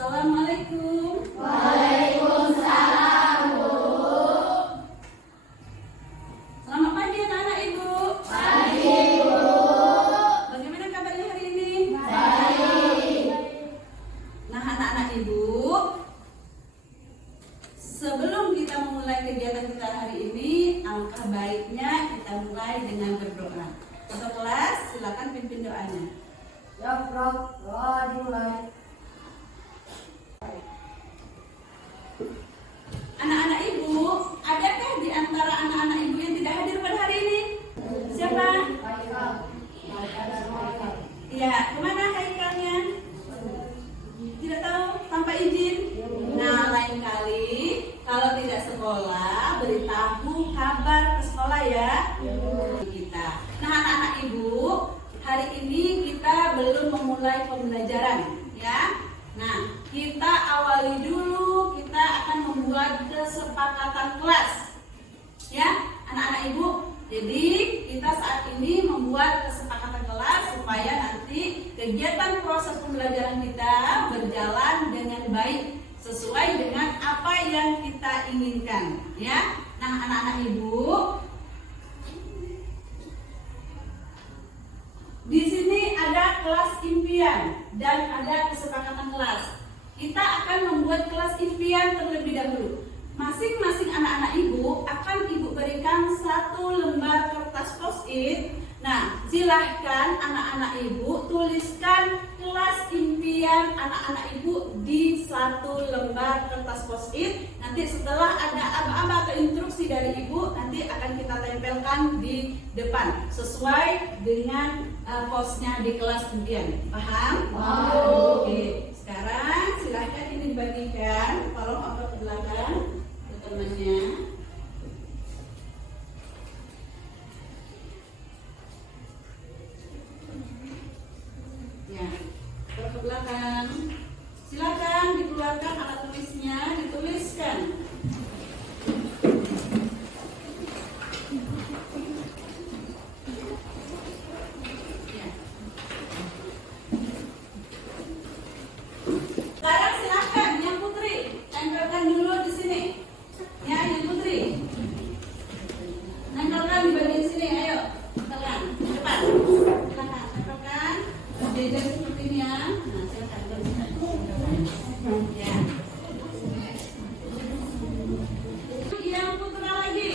Assalamualaikum. Waalaikumsalam, Bu. Selamat pagi anak-anak Ibu. Pagi, Bu. Bagaimana kabarnya hari ini? Baik. Nah anak-anak Ibu, sebelum kita memulai kegiatan kita hari ini, alangkah baiknya kita mulai dengan berdoa. Untuk kelas, silakan pimpin doanya. Ya, Prof. Doa dimulai. Anak-anak Ibu, adakah di antara anak-anak Ibu yang tidak hadir pada hari ini? Siapa? Haikal. Ada Haikal. Iya, kemana Haikalnya? Tidak tahu, tanpa izin. Nah, lain kali kalau tidak sekolah, beritahu kabar ke sekolah ya. Kita. Nah, anak-anak Ibu, hari ini kita belum memulai pembelajaran, ya. Nah, kita awali dulu, kita akan membuat kesepakatan kelas, ya, anak-anak Ibu. Jadi kita saat ini membuat kesepakatan kelas supaya nanti kegiatan proses pembelajaran kita berjalan dengan baik sesuai dengan apa yang kita inginkan, ya. Nah, anak-anak Ibu, di sini ada kelas impian dan ada kesepakatan kelas. Kita akan membuat kelas impian terlebih dahulu. Masing-masing anak-anak Ibu akan Ibu berikan satu lembar kertas post-it. Nah, silahkan anak-anak Ibu tuliskan kelas impian anak-anak Ibu di satu lembar kertas post-it. Nanti setelah ada aba-aba atau instruksi dari Ibu, nanti akan kita tempelkan di depan sesuai dengan posnya di kelas impian. Paham? Oke. Sekarang silahkan ini dibagikan. Tolong angkat ke belakang ke temannya. Ya, ke belakang. Silakan dikeluarkan alat tulisnya, dituliskan. Ya. Sekarang silakan yang Putri, tempelkan dulu di sini. Ya, yang Putri. Tempelkan di bagian sini, ayo. Tempelkan, cepat. Silakan, tempelkan. Jajar seperti ini ya. Nah, silakan tuliskan. Ya. Yang Putra lagi.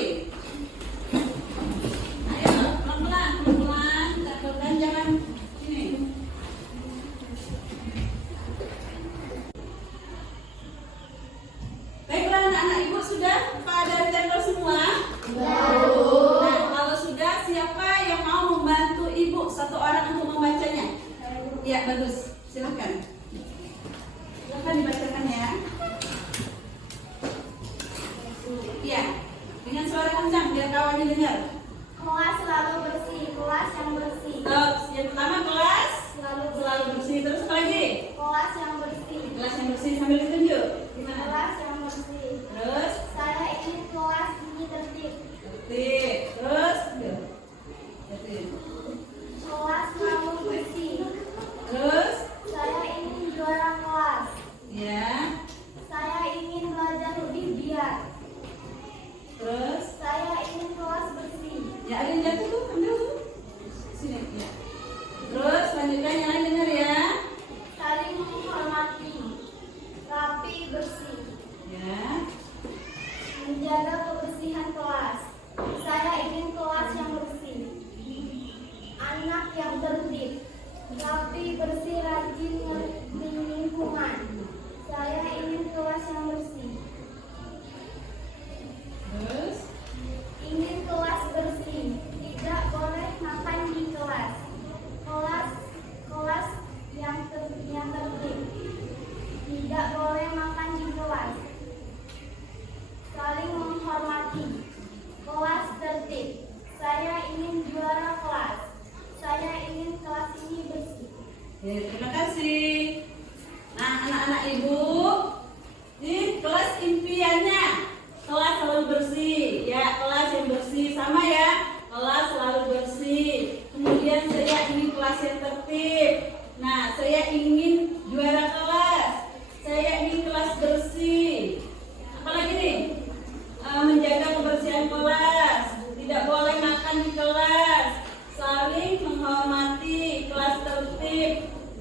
Ayo, pelan-pelan, pelan-pelan. Tempelkan, jangan ini. Baiklah anak-anak Ibu, sudah pada tempel semua? Nah, kalau sudah, siapa yang mau membantu Ibu satu orang untuk membacanya? Ya, bagus. Silakan. Silakan dibacakan ya. Iya, dengan suara kencang biar kawannya dengar. Kelas selalu bersih, kelas yang bersih. Yang pertama kelas Selalu selalu bersih. Terus apa lagi? kelas yang bersih. Kelas yang bersih sambil ditunjuk. Gimana? Kelas yang bersih. Terus Saya ingin kelas ini tertib. tertib. Terus tertib. Kelas selalu bersih. Terus Saya ingin juara kelas. ya. Saya ingin belajar lebih giat. Terus Saya ingin kelas bersih. ya, ada yang jatuh tuh, ambil tuh. Sini ya. Terus lanjutkan yang lain dengar ya. Saling menghormati. Rapi bersih. Ya. Menjaga kebersihan kelas. Saya ingin kelas yang bersih. Anak yang tertib. Rapi bersih rajin di lingkungan. Saya ingin kelas yang bersih. Terus Ingin kelas bersih. Tidak boleh makan di kelas. Kelas yang tertib. Tidak boleh makan di kelas. Saling menghormati. Kelas tertib. Saya ingin juara kelas. Saya ingin kelas ini bersih. ya, terima kasih. Nah, anak-anak Ibu, ini kelas impiannya. Kelas selalu bersih, ya, kelas yang bersih sama ya. Kelas selalu bersih. Kemudian saya ingin kelas yang tertib. Nah, saya ingin juara kelas. Saya menghormati, kelas tertib.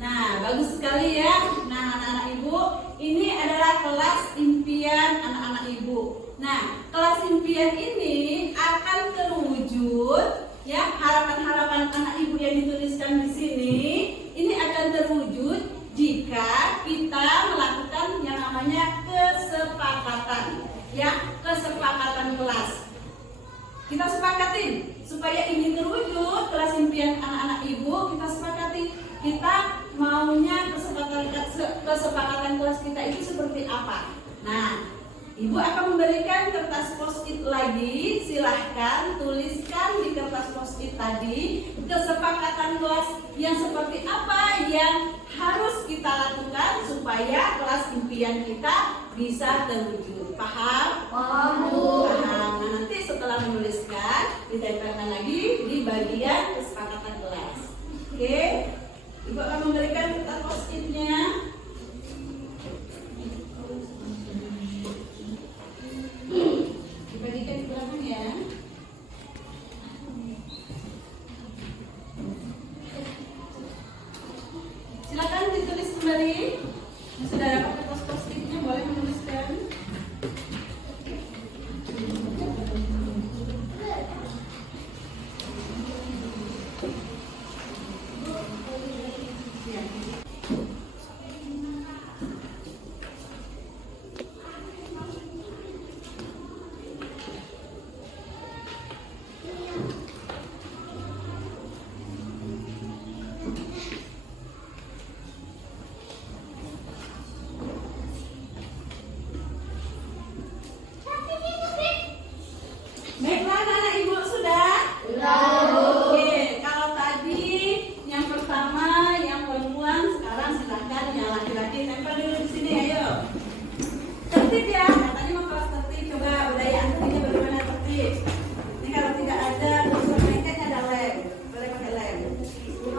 Nah, bagus sekali ya. Nah, anak-anak ibu, ini adalah kelas impian anak-anak ibu. Nah, kelas impian ini akan terwujud ya, harapan-harapan anak ibu yang dituliskan di sini ini akan terwujud jika kita melakukan yang namanya kesepakatan. Ya, kesepakatan kelas. Kita sepakatin supaya ini terwujud kelas impian anak-anak ibu, kita sepakati kita maunya kesepakatan kelas kita itu seperti apa. Nah, ibu akan memberikan kertas post-it lagi. Silahkan tuliskan di kertas post-it tadi kesepakatan kelas yang seperti apa yang harus kita lakukan supaya kelas impian kita bisa terwujud. Paham? Paham. Paham. Nah, nanti setelah menuliskan ditempelkan lagi di bagian kesepakatan kelas. Oke? Ibu akan memberikan kertas post-itnya. Dibagikan di belakang ya. Silakan ditulis kembali. Yang sudah dapat kertas post-itnya boleh menuliskan. Baiklah anak ibu sudah? Oke, kalau tadi yang pertama yang perempuan, sekarang silahkan yang laki-laki tempel dulu di sini, ayo. Tertib ya, katanya mau kelas tertib, coba budaya antrinya bagaimana tertib. Ini kalau tidak ada kursus lengketnya ada lem, boleh pakai lem.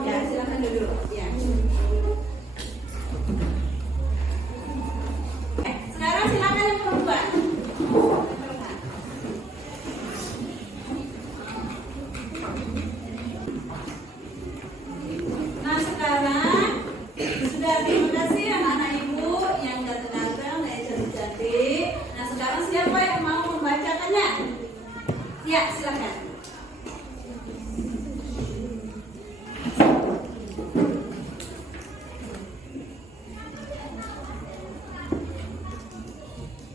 Ya, silahkan duduk. Ya. Sekarang silahkan yang perempuan. Nah sekarang sudah, terima kasih anak-anak ibu yang datang-datang yang cantik-cantik. Nah sekarang siapa yang mau membacakannya? Ya silakan.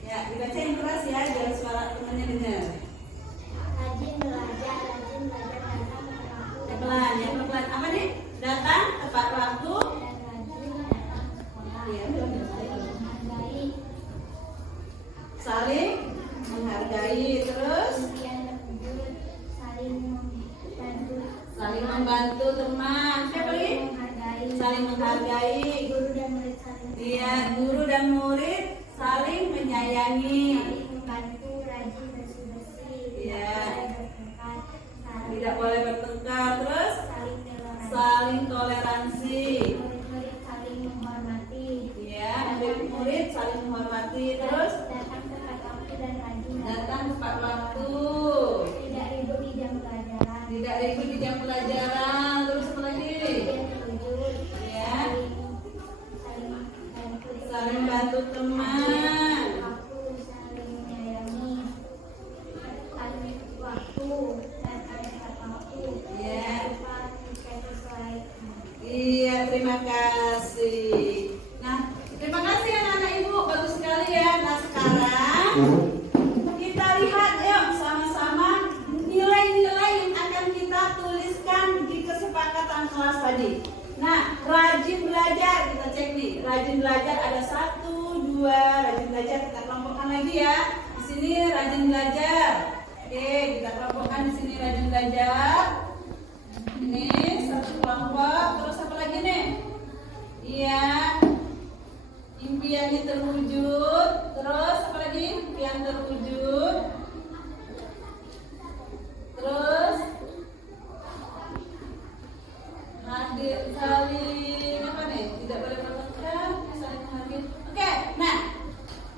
Ya dibaca yang keras ya, biar suara temannya dengar. Rajin belajar datang ke waktu. Pelan ya, pelan. Apa nih? Datang tepat waktu. Dan rajin datang ke sekolah. Ya, udah. Menghargai Saling menghargai, terus impian terwujud, saling membantu, saling membantu teman. Siapa lagi? menghargai Saling menghargai. guru dan murid saling Iya, guru dan murid saling menyayangi. saling membantu, rajin bersih-bersih, Iya. tidak boleh bertengkar, Tidak boleh bertengkar, terus saling toleransi, saling toleransi. murid-murid saling menghormati, Iya, murid-murid saling menghormati, terus datang tepat waktu dan rajin datang tepat waktu. tidak ribut di jam pelajaran, Tidak ribut di jam pelajaran, terus apa lagi? impian terwujud, Iya. saling bantu, Saling bantu teman. waktu, saling menyayangi, saling waktu dan tepat waktu, Iya. lupa jika sesuai. Iya, terima kasih. Nah, terima kasih anak-anak ibu, bagus sekali ya. Nah, sekarang kita lihat yuk sama-sama nilai-nilai yang akan kita tuliskan di kesepakatan kelas tadi. Nah, rajin belajar, kita cek nih. Rajin belajar ada 1, 2, rajin belajar kita kelompokkan lagi ya. Di sini rajin belajar. Oke, kita kelompokkan di sini rajin belajar. Ini satu kelompok, terus apa lagi nih? Iya, impiannya terwujud. Terus apa lagi? Impian terwujud. Terus hadir saling apa nih? Tidak boleh bertengkar, saling menghargai. Oke, nah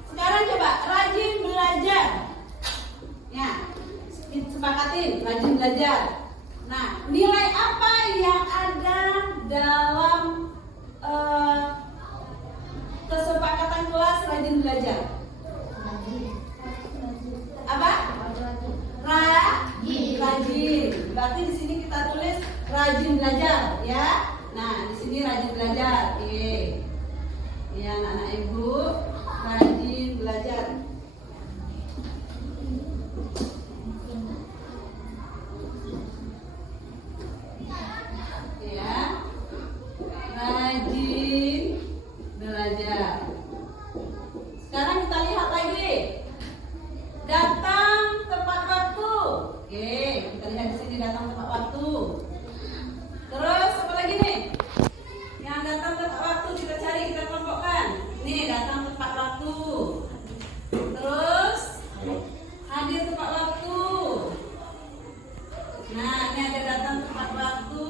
sekarang coba rajin belajar. Ya, sepakatin rajin belajar. Nah, nilai apa yang belajar ya. Nah, di sini rajin belajar. Oke. Ya, anak-anak ibu rajin belajar. Ya. Rajin belajar. Sekarang kita lihat lagi. Datang tepat waktu. Oke, kita lihat di sini datang tepat waktu. Terus apa lagi nih? Yang datang tepat waktu kita cari, kita kelompokkan. Nih, datang tepat waktu. Terus hadir tepat waktu. Nah, ini ada datang tepat waktu.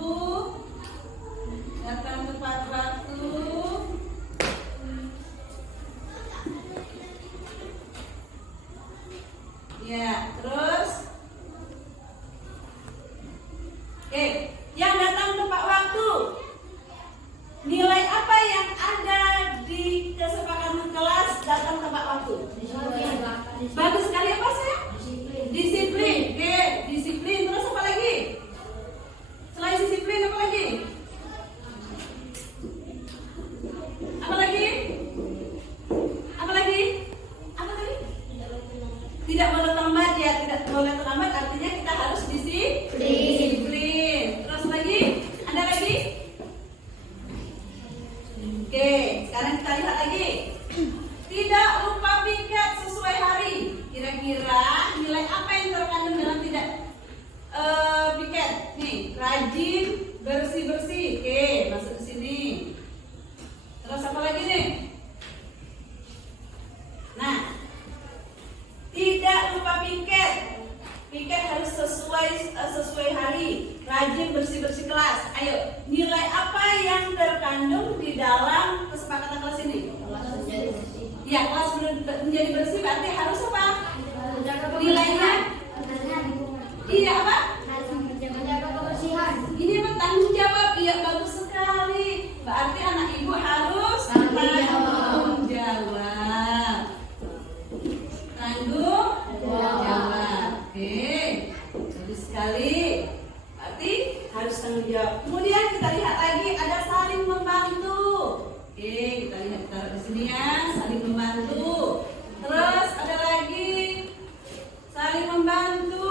Datang tepat waktu. Ya, terus oke, yang datang tepat waktu. Nilai apa yang ada di kesepakatan kelas datang tepat waktu? Bagus sekali apa saya? Disiplin. Oke, disiplin. Terus apa lagi? Selain disiplin apa lagi? Apa lagi? Apa lagi? Apa tadi? Tidak boleh terlambat ya, tidak boleh terlambat artinya kita harus disiplin. Terus lagi? Ada lagi? Oke, sekarang kita lihat lagi. Tidak lupa piket sesuai hari. Kira-kira nilai apa yang terkandung dalam tidak piket? Nih, rajin, bersih-bersih. Oke, masuk ke sini. Terus apa lagi nih? Nah, tidak lupa piket. Piket harus sesuai hari. Rajin bersih-bersih kelas. Ayo, nilai apa yang terkandung di dalam kesepakatan kelas ini? Ya, kelas menjadi bersih berarti harus apa? Nilainya? Iya apa? Ini bertanggung jawab. Iya, bagus sekali. Berarti anak ibu harus tanggung jawab. Tanggung jawab. Oke, bagus sekali. Berarti harus tanggung jawab. Kemudian kita lihat lagi ada saling membantu. Oke, kita lihat taruh di sini ya, saling membantu. Terus ada lagi saling membantu.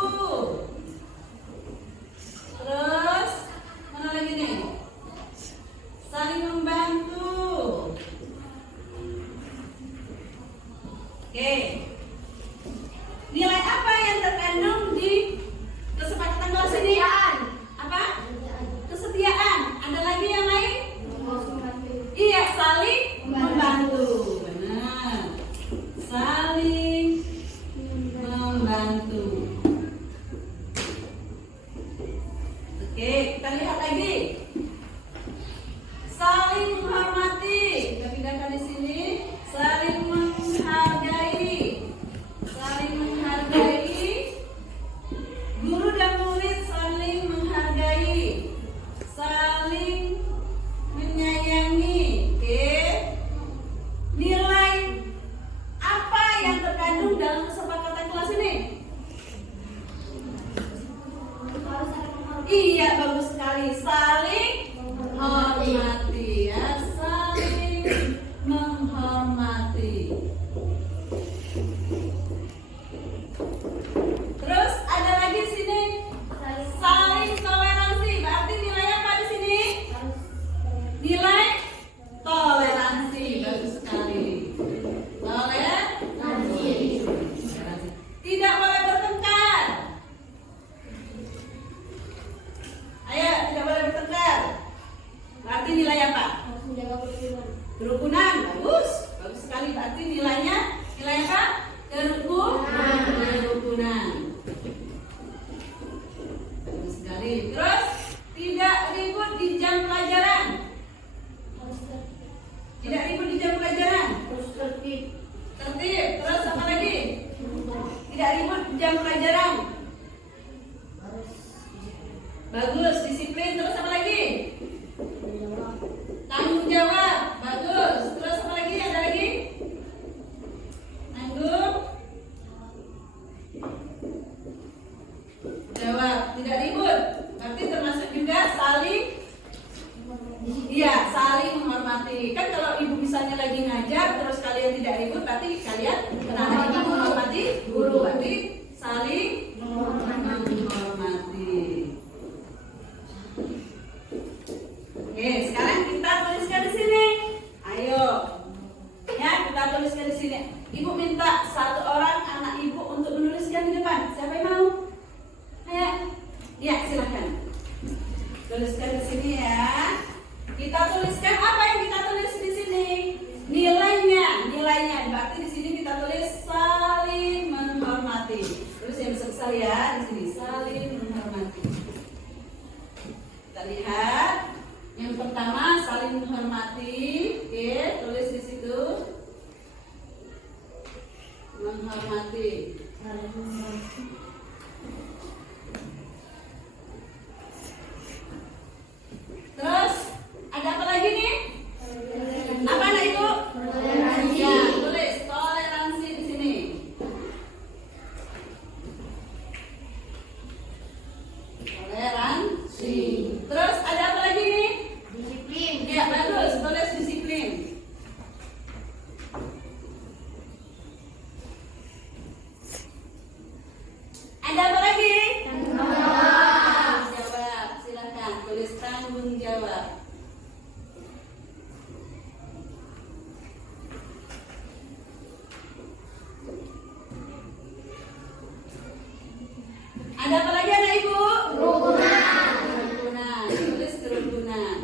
Terus mana lagi nih? Saling membantu. Oke. Nilai apa yang terkandung di kesepakatan kelas ini? Apa? Kesetiaan. Ada lagi yang lain? Iya, saling membantu. Benar. Saling membantu. Oke, kita lihat lagi. Saling menghormati. Kita pindahkan di sini. Saling menghargai. Saling menghargai. Guru dan murid saling menghargai. Saling menyayangi. Oke. Nilai apa yang terkandung dalam kesepakatan kelas ini? Iya, bagus sekali. Saling menghormati ya, saling menghormati. Terus ada lagi sini saling toleransi. Berarti nilai apa di sini? Nilai toleransi. Bagus sekali. Toleransi. Tidak boleh bertengkar. Ayo, tidak boleh bertengkar. Berarti nilai apa? Kerukunan. Bagus. Bagus sekali. Berarti nilainya nilai apa? Kerukunan. Bagus sekali. Terus tidak ribut di jam pelajaran. Tidak ribut di jam pelajaran. Tertib. Terus apa lagi? Tidak ribut di jam pelajaran. Bagus, disiplin. Terus apa lagi? Tanggung jawab. Bagus. Terus apa lagi? Ada lagi? Tanggung jawab. Tidak ribut. Berarti termasuk juga saling Oke, sekarang kita tuliskan di sini. Ayo. Ya, kita tuliskan di sini. Ibu minta satu orang anak ibu untuk menuliskan di depan. Siapa yang mau? Ayo. Ya, silahkan. Tuliskan di sini ya. Kita tuliskan apa yang kita tulis di sini? Nilainya. Berarti di sini kita tulis saling menghormati. Terus yang besar ya di sini saling menghormati. Kita lihat. Yang pertama saling menghormati. Oke, tulis di situ. Menghormati. Terus ada apa lagi nih? Apa anak ibu? Toleransi. Ya, tulis toleransi di sini. Toleransi. Terus ada apa lagi nih? Disiplin. Ya, bagus. Tulis disiplin. Ada apa lagi? Tanggung jawab. Silakan tulis tanggung jawab. Ada apa lagi anak ibu? Kerukunan. Tulis kerukunan.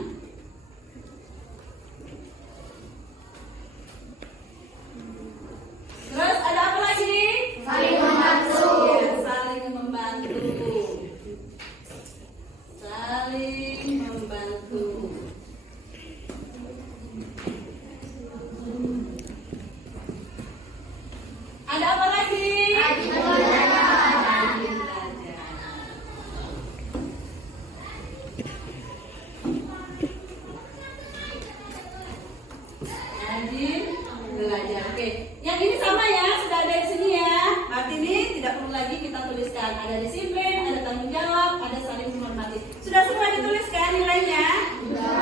Terus ada apa lagi? Saling membantu. Ya, saling membantu. Saling membantu. Ada apa lagi? Rajin belajar. Rajin belajar. Rajin belajar. Oke, yang ini sama ya, sudah ada di sini ya. Berarti ini tidak perlu lagi kita tuliskan. Ada disiplin, ada tanggung jawab, ada saling menghormati. Sudah semua dituliskan nilainya? Sudah.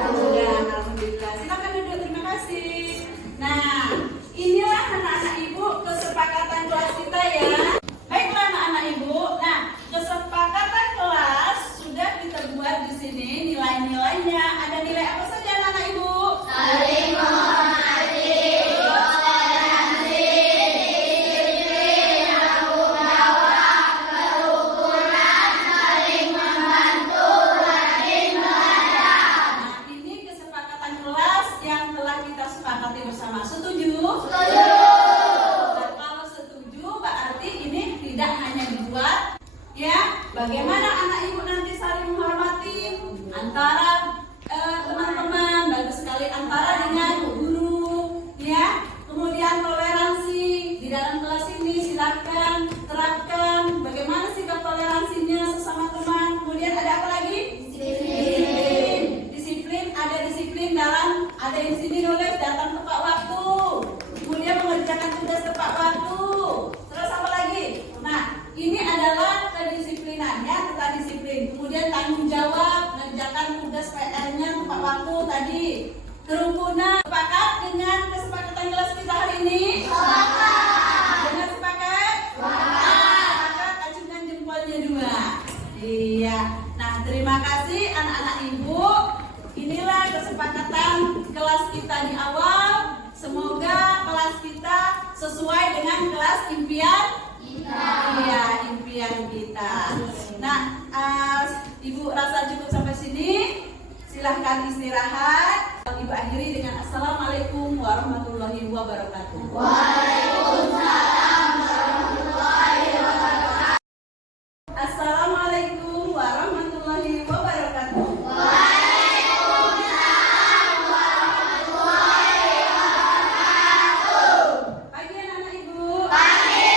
Alhamdulillah. Silakan duduk. Terima kasih. Nah, inilah anak-anak ibu kesepakatan kelas kita ya. Baiklah anak-anak ibu. Nah, kesepakatan kelas sudah kita buat di sini nilai-nilainya. Ada nilai apa saja anak-anak ibu? Saling menghormati. Toleransi. Disiplin. Tanggung jawab. Kerukunan. Saling membantu. Rajin belajar. Nah, ini kesepakatan kelas yang telah kita sepakati bersama. Setuju? Setuju. Nah, kalau setuju berarti ini tidak hanya dibuat ya. Bagaimana anak ibu nanti saling menghormati antara teman-teman, bagus sekali antara dengan guru ya. Kemudian toleransi di dalam kelas ini silakan terapkan bagaimana sikap toleransinya sesama teman. Kemudian ada apa lagi? Disiplin. Disiplin, ada disiplin dalam ada di sini nulis datang tepat waktu. Kemudian mengerjakan tugas tepat waktu. Terus apa lagi? Nah, ini adalah kedisiplinannya, tetap disiplin. Kemudian tanggung jawab, mengerjakan tugas PR-nya tepat waktu tadi. Kerukunan, sepakat dengan kesepakatan kelas kita hari ini? Sepakat. Dengan sepakat? Sepakat. Acungkan jempolnya dua. Iya. Nah, terima kasih anak-anak ibu. Inilah kesepakatan kelas kita di awal. Semoga kelas kita sesuai dengan kelas impian kita. Iya, impian kita. Nah, ibu rasa cukup sampai sini. Silahkan istirahat. Ibu akhiri dengan assalamualaikum warahmatullahi wabarakatuh. Waalaikumsalam warahmatullahi wabarakatuh. Assalamualaikum warahmatullahi wabarakatuh. Waalaikumsalam warahmatullahi wabarakatuh. Pagi anak-anak ibu. Pagi.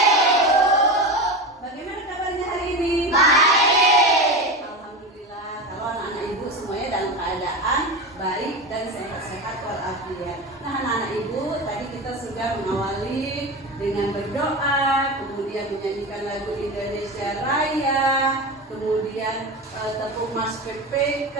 Bagaimana kabarnya hari ini? Baik. Alhamdulillah. Kalau anak-anak ibu semuanya dalam keadaan baik dan sehat-sehat walafiat. Nah, anak-anak ibu tadi kita sudah mengawali dengan berdoa, kemudian menyanyikan lagu Indonesia Raya, kemudian tepuk mas PPK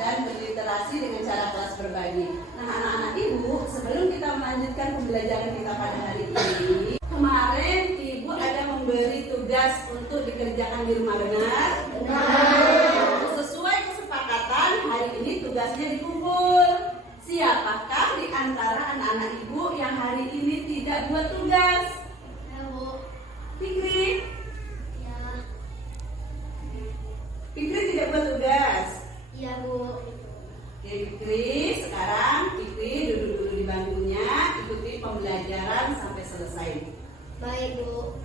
dan berliterasi dengan cara kelas berbagi. Nah, anak-anak ibu, sebelum kita melanjutkan pembelajaran kita pada hari ini, kemarin ibu ada memberi tugas untuk dikerjakan di rumah, benar? Sesuai kesepakatan hari ini tugas kelasnya dikumpul. Siapakah di antara anak-anak ibu yang hari ini tidak buat tugas? Ya, Bu. Fikri, Ya. Fikri tidak buat tugas. Iya, Bu. Oke Fikri, sekarang Fikri duduk dulu di bangkunya, ikuti pembelajaran sampai selesai. Baik, Bu.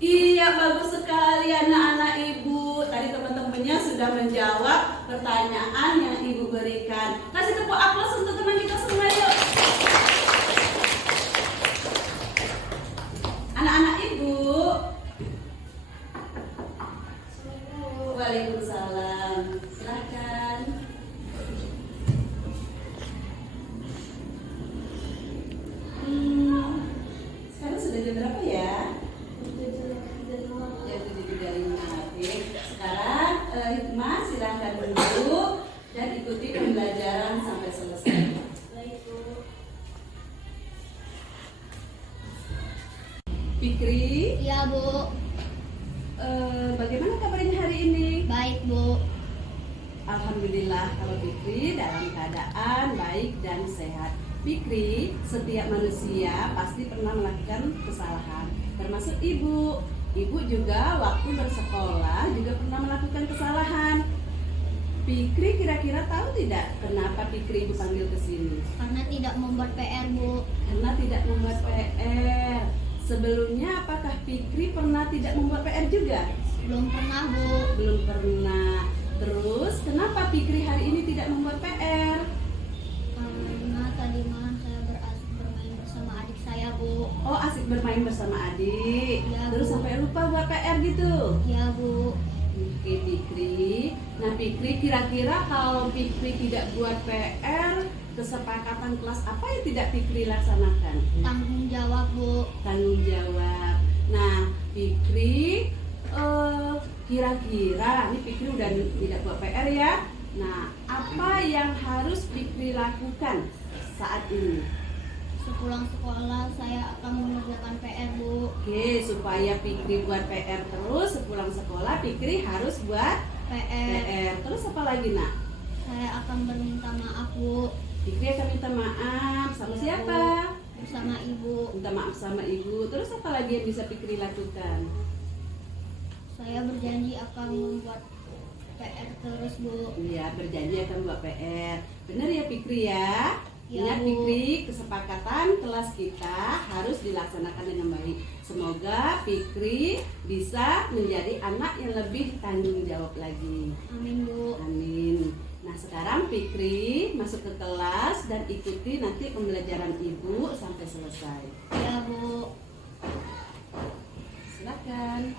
Iya, bagus sekali anak-anak ibu. Tadi teman-temannya sudah menjawab pertanyaan yang ibu berikan. Kasih tepuk aplaus untuk teman kita semua yuk. Anak-anak ibu. Waalaikumsalam. Silahkan. Sekarang sudah jam berapa ya? Jam 7.35. Oke. Sekarang Hikmah silahkan duduk dan ikuti pembelajaran sampai selesai. Baik, Bu. Fikri, Iya, Bu. bagaimana kabarnya hari ini? Baik, Bu. Alhamdulillah kalau Fikri dalam keadaan baik dan sehat. Fikri, setiap manusia pasti pernah melakukan kesalahan, termasuk ibu. Ibu juga waktu bersekolah juga pernah melakukan kesalahan. Fikri kira-kira tahu tidak kenapa Fikri ibu panggil ke sini? Karena tidak membuat PR, Bu. Karena tidak membuat PR. Sebelumnya apakah Fikri pernah tidak membuat PR juga? Belum pernah, Bu. Belum pernah. Terus kenapa Fikri hari ini tidak membuat PR? Karena tadi malam saya berasik bermain bersama adik saya, Bu. Oh, asik bermain bersama adik. Ya, Terus Bu. sampai lupa buat PR gitu. Iya, Bu. Oke Fikri. Nah Fikri, kira-kira kalau Fikri tidak buat PR, kesepakatan kelas apa yang tidak Fikri laksanakan? Tanggung jawab, Bu. Tanggung jawab. Nah Fikri, kira-kira ini Fikri udah tidak buat PR ya. Nah, apa yang harus Fikri lakukan saat ini? Sepulang sekolah saya akan mengerjakan PR, Bu. Oke, supaya Fikri buat PR terus, sepulang sekolah Fikri harus buat PR. PR. Terus apa lagi nak? Saya akan berminta maaf, Bu. Fikri akan minta maaf sama Ya, siapa? Bu. Bersama Ibu. Minta maaf sama ibu. Terus apa lagi yang bisa Fikri lakukan? Saya berjanji akan membuat PR terus, Bu. Iya, berjanji akan buat PR. Benar ya Fikri ya? Ya, Ingat Bu. Fikri, kesepakatan kelas kita harus dilaksanakan dengan baik. Semoga Fikri bisa menjadi anak yang lebih tanggung jawab lagi. Amin, Bu. Amin. Nah sekarang Fikri masuk ke kelas dan ikuti nanti pembelajaran ibu sampai selesai. Ya, Bu. Silakan.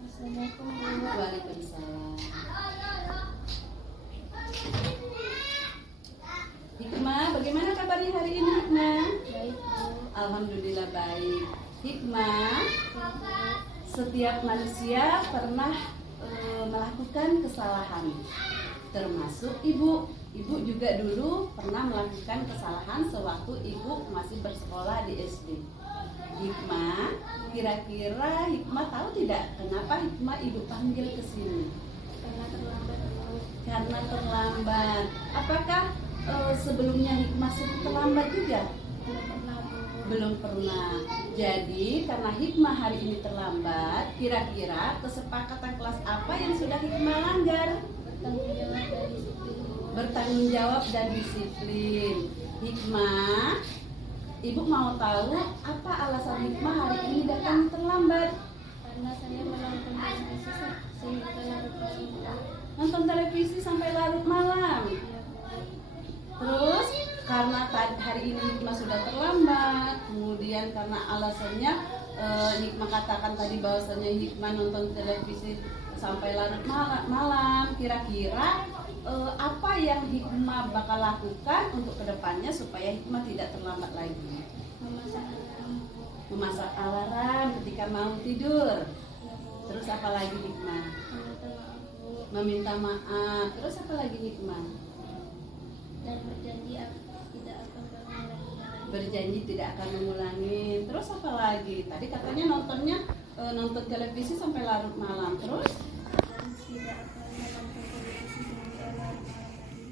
Assalamualaikum, Bu. Waalaikumsalam. Hikmah, bagaimana kabarnya hari ini Hikmah? Baik, Bu. Alhamdulillah baik. Hikmah, Ya, Bu. setiap manusia pernah melakukan kesalahan, termasuk ibu. Ibu juga dulu pernah melakukan kesalahan sewaktu ibu masih bersekolah di SD. Hikmah, kira-kira Hikmah tahu tidak kenapa Hikmah ibu panggil ke sini? Karena terlambat, Bu. Karena terlambat. Apakah sebelumnya Hikmah sudah terlambat juga? Belum pernah, Bu. Belum pernah. Jadi karena Hikmah hari ini terlambat, kira-kira kesepakatan kelas apa yang sudah Hikmah langgar? Bertanggung jawab dan disiplin, Bu. Bertanggung jawab dan disiplin. Hikmah, ibu mau tahu apa alasan Hikmah hari ini datang terlambat? Karena saya menonton televisi sehingga larut malam, Bu. Nonton televisi sampai larut malam. Ya, Bu. Terus karena hari ini Hikmah sudah terlambat, kemudian karena alasannya Hikmah katakan tadi bahwasannya Hikmah nonton televisi sampai larut malam. Kira-kira apa yang Hikmah bakal lakukan untuk kedepannya supaya Hikmah tidak terlambat lagi? Memasak alarm, Bu. Memasak alarm ketika mau tidur. Ya, Bu. Terus apa lagi Hikmah? Meminta maaf, Bu. Meminta maaf. Terus apa lagi Hikmah? Dan berjanji tidak akan mengulangi lagi. Berjanji tidak akan mengulangi. Terus apa lagi? Tadi katanya nontonnya nonton televisi sampai larut malam. Terus?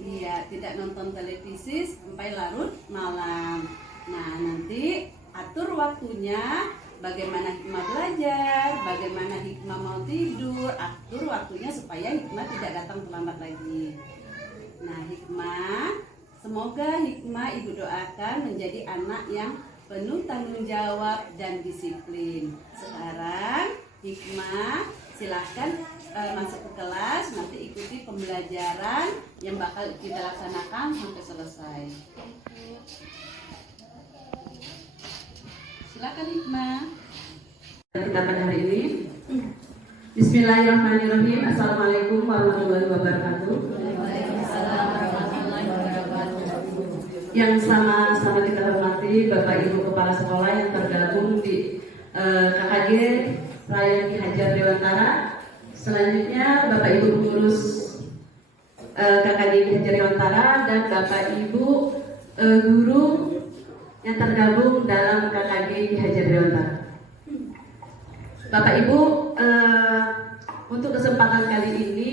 Iya, tidak nonton televisi sampai larut malam. Nah, nanti atur waktunya, bagaimana hikmah belajar, bagaimana hikmah mau tidur, atur waktunya supaya hikmah tidak datang terlambat lagi. Nah, hikmah, semoga hikmah ibu doakan menjadi anak yang penuh tanggung jawab dan disiplin. Sekarang hikmah silahkan masuk ke kelas, nanti ikuti pembelajaran yang bakal kita laksanakan sampai selesai. Silakan hikmah. Kita pada hari ini. Bismillahirrahmanirrahim. Assalamualaikum warahmatullahi wabarakatuh. Yang sama-sama kita hormati Bapak Ibu Kepala Sekolah yang tergabung di KKG Raya Ki Hajar Dewantara. Selanjutnya Bapak Ibu pengurus KKG Ki Hajar Dewantara dan Bapak Ibu guru yang tergabung dalam KKG Ki Hajar Dewantara. Bapak Ibu, untuk kesempatan kali ini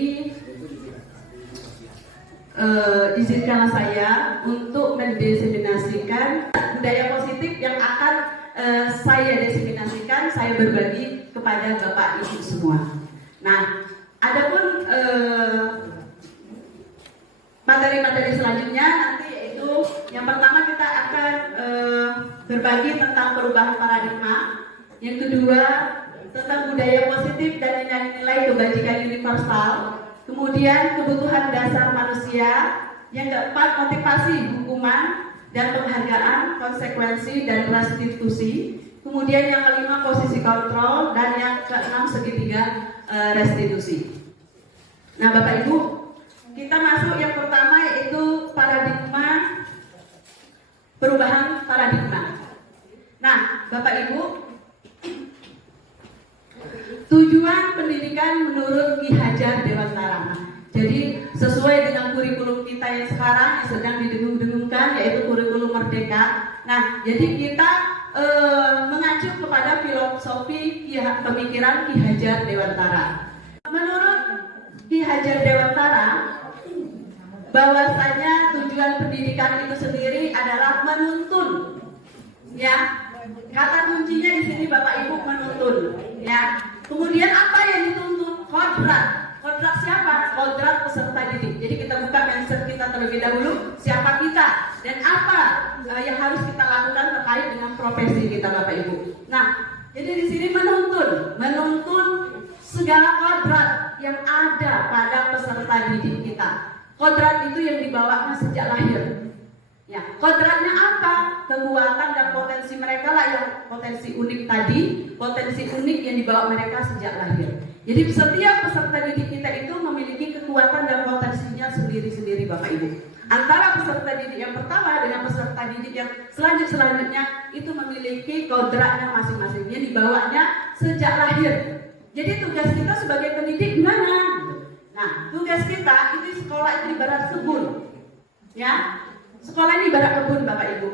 izinkanlah saya untuk mendiseminasikan budaya positif yang akan saya diseminasikan, saya berbagi kepada Bapak Ibu semua. Nah, adapun materi-materi selanjutnya nanti yaitu yang pertama kita akan berbagi tentang perubahan paradigma, yang kedua tentang budaya positif dan nilai-nilai kebajikan universal, kemudian kebutuhan dasar manusia, yang keempat motivasi hukuman dan penghargaan, konsekuensi dan restitusi, kemudian yang kelima posisi kontrol, dan yang keenam segitiga restitusi. Nah Bapak Ibu, kita masuk yang pertama yaitu paradigma, perubahan paradigma. Nah Bapak Ibu, tujuan pendidikan menurut Ki Hajar Dewantara. Jadi sesuai dengan kurikulum kita yang sekarang yang sedang didengung-dengungkan yaitu kurikulum Merdeka. Nah, jadi kita mengacu kepada filosofi pemikiran Ki Hajar Dewantara. Menurut Ki Hajar Dewantara, bahwasanya tujuan pendidikan itu sendiri adalah menuntun. Ya, kata kuncinya di sini Bapak Ibu, menuntun. Ya. Kemudian apa yang dituntut? Kodrat. Kodrat siapa? Kodrat peserta didik. Jadi kita buka mindset kita terlebih dahulu. Siapa kita dan apa yang harus kita lakukan terkait dengan profesi kita, Bapak Ibu. Nah, jadi di sini menuntun segala kodrat yang ada pada peserta didik kita. Kodrat itu yang dibawakan sejak lahir. Ya, kodratnya apa? Kekuatan dan potensi mereka lah yang potensi unik tadi, potensi unik yang dibawa mereka sejak lahir. Jadi setiap peserta didik kita itu memiliki kekuatan dan potensinya sendiri-sendiri Bapak Ibu. Antara peserta didik yang pertama dengan peserta didik yang selanjutnya itu memiliki kodratnya masing-masing yang dibawanya sejak lahir. Jadi tugas kita sebagai pendidik gimana? Nah, tugas kita itu sekolah itu ibarat kebun. Ya. Sekolah ini ibarat kebun Bapak Ibu.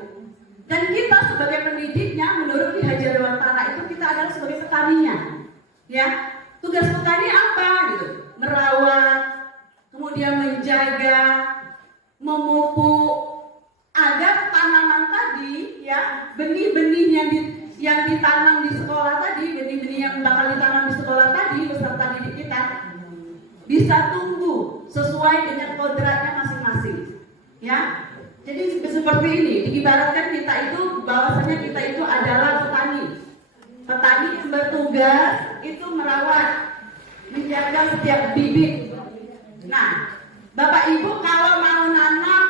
Dan kita sebagai pendidiknya menurut Ki Hajar Dewantara itu kita adalah sebagai petaninya. Ya. Tugas petani apa gitu? Merawat, kemudian menjaga, memupuk agar tanaman tadi ya, benih-benih yang ditanam di sekolah tadi, benih-benih yang bakal ditanam di sekolah tadi beserta didik kita bisa tumbuh sesuai dengan kodratnya masing-masing. Ya. Jadi seperti ini, diibaratkan kita itu bahwasanya kita itu adalah petani. Petani yang bertugas itu merawat, menjaga setiap bibit. Nah, Bapak Ibu kalau mau nanam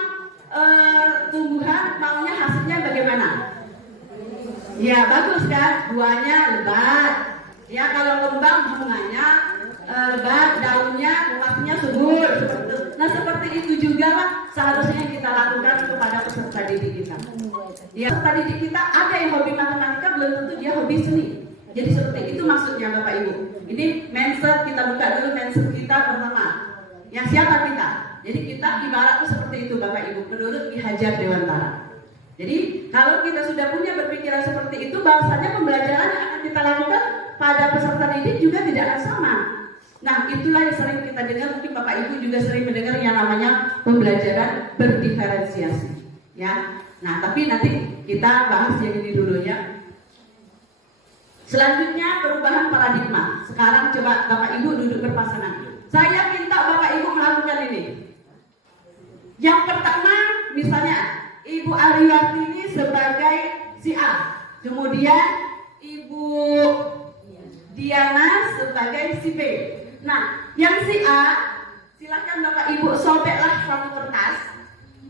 tumbuhan, maunya hasilnya bagaimana? Ya bagus kan, buahnya lebat. Ya kalau kembang bunganya lebat, daunnya pastinya subur. Nah seperti itu juga lah seharusnya kita lakukan kepada peserta didik kita. Ya, peserta didik kita ada yang hobi matematika, belum tentu dia hobi seni. Jadi seperti itu maksudnya Bapak Ibu. Ini mindset, kita buka dulu mindset kita pertama. Yang siapa kita? Jadi kita ibaratnya seperti itu Bapak Ibu, menurut Ki Hajar Dewantara. Jadi kalau kita sudah punya berpikiran seperti itu, bahwasanya pembelajaran yang akan kita lakukan pada peserta didik juga tidak akan sama. Nah, itulah yang sering kita dengar, mungkin Bapak Ibu juga sering mendengar yang namanya pembelajaran berdiferensiasi. Ya. Nah, tapi nanti kita bahas yang ini dulu ya. Selanjutnya perubahan paradigma. Sekarang coba Bapak Ibu duduk berpasangan. Saya minta Bapak Ibu melakukan ini. Yang pertama, misalnya Ibu Ariwati ini sebagai si A, kemudian Ibu Diana sebagai si B. Nah, yang si A, silakan Bapak Ibu sobeklah satu kertas,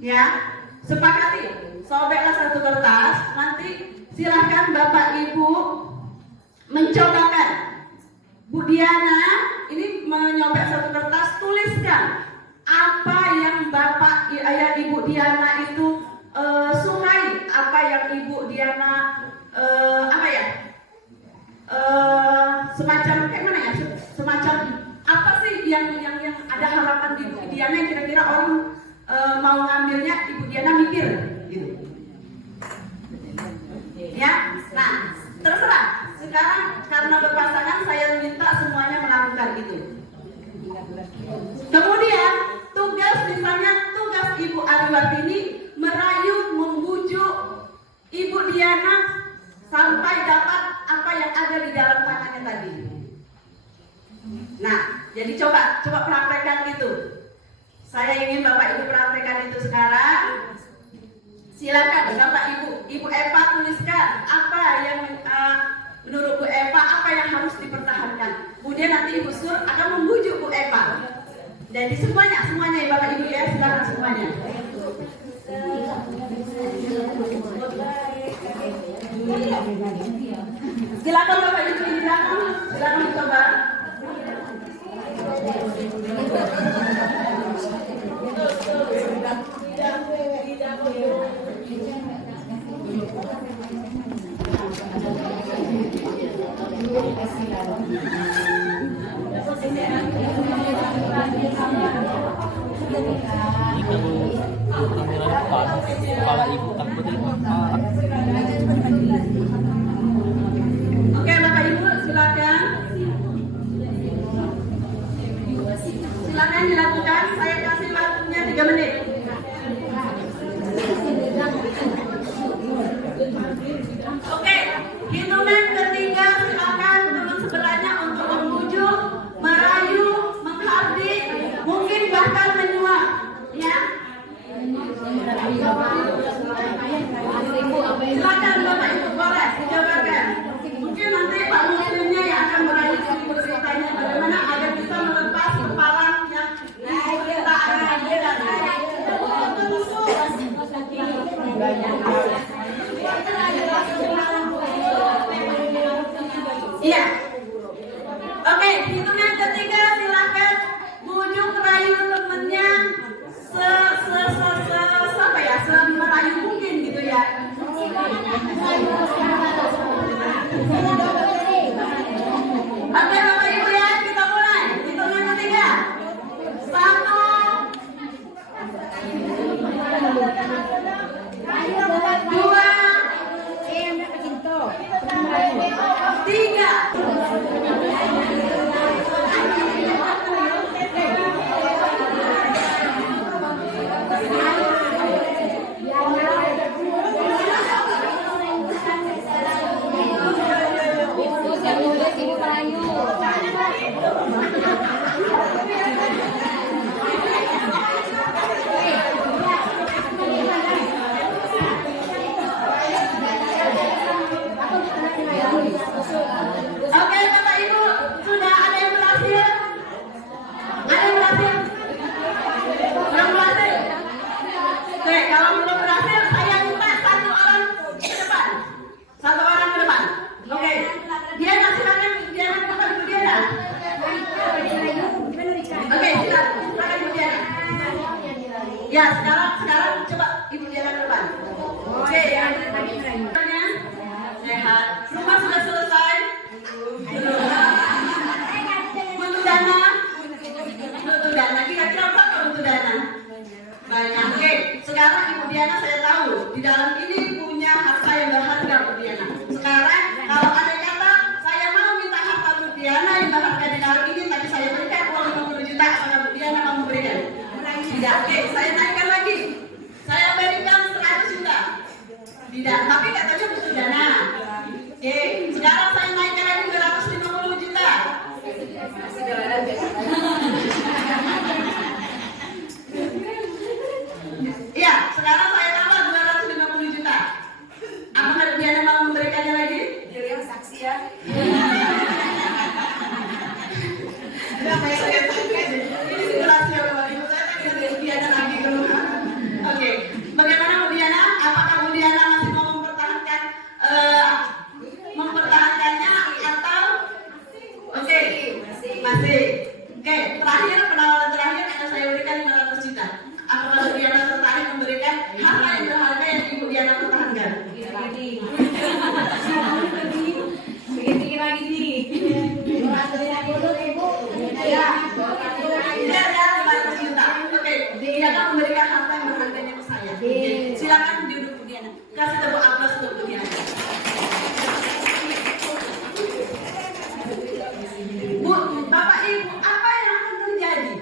ya, sepakati, sobeklah satu kertas. Nanti silakan Bapak Ibu mencobakan. Bu Diana ini menyobek satu kertas, tuliskan apa yang Bapak Ibu Diana itu sukai, apa yang Ibu Diana semacam kayak mana ya, semacam apa sih yang ada harapan di Ibu Diana yang kira-kira orang mau ngambilnya, Ibu Diana mikir gitu ya. Nah, terserah. Sekarang karena berpasangan saya minta semuanya melakukan itu. Kemudian tugas, misalnya tugas Ibu Ariwati ini merayu, membujuk Ibu Diana sampai dapat apa yang ada di dalam tangannya tadi. Nah, jadi coba praktekkan itu. Saya ingin Bapak Ibu praktekkan itu sekarang. Silakan Bapak Ibu Eva tuliskan apa yang menurut Bu Eva apa yang harus dipertahankan. Kemudian nanti Ibu Sur akan membujuk Bu Eva. Jadi semuanya ya Bapak Ibu ya, silakan semuanya. Silakan Bapak Ibu di belakang, silakan coba. Kepala ibu takut Oke Bapak Ibu silakan. Silakan dilakukan. Saya kasih waktunya 3 menit. Oke, hitungan ketiga silakan teman sebelahnya untuk membujuk, merayu, menghardik, mungkin bahkan menyuap, ya. Silakan Bapak Ibu boleh dicobakan. Mungkin nanti Pak Muslimnya yang akan merayu ceritanya bagaimana agar bisa melepas kepalanya cerita anak Iya. Oke, hitungan ketiga silakan bujuk rayu temennya semerayu mungkin gitu ya. Oke Bapak Ibu ya, kita mulai. Hitungan ketiga. 5 Ini simulasi ya Bapak Ibu. Saya tadi dari Diana lagi dulu. Oke, bagaimana Bu Diana? Apakah Bu Diana masih mau mempertahankannya atau oke, masih. Oke, terakhir penawaran terakhir akan saya berikan 500 juta. Apakah Bu Diana tertarik memberikan harta yang berharga yang Ibu Diana pertahankan? Pikir lagi nih. Ya, 500 juta. Oke, Diana memberikan harta yang berharganya ke saya. Oke, silakan duduk Bu Diana. Kasih tepuk aplaus untuk Bu Diana. Bu, Bapak Ibu, apa yang akan terjadi?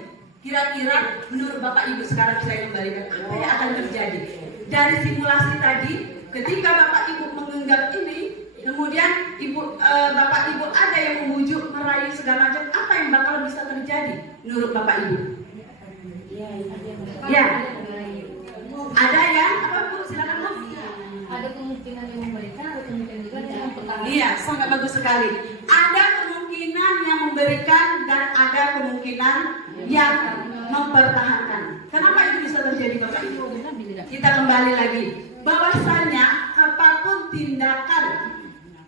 Kira-kira menurut Bapak Ibu sekarang saya kembalikan apa yang akan terjadi? Dari simulasi tadi, ketika Bapak Ibu menganggap ini, kemudian Bapak Ibu ada yang membujuk, merayu segala macam, apa yang bakal bisa terjadi menurut Bapak Ibu? Ya, ada ya? Apa Bu? Silakan Bu. Ada kemungkinan yang memberikan, ada kemungkinan juga yang mempertahankan. Iya, sangat bagus sekali. Ada kemungkinan yang memberikan dan ada kemungkinan yang mempertahankan. Kenapa itu bisa terjadi Bapak Ibu? Kita kembali lagi. Bahwasanya apapun tindakan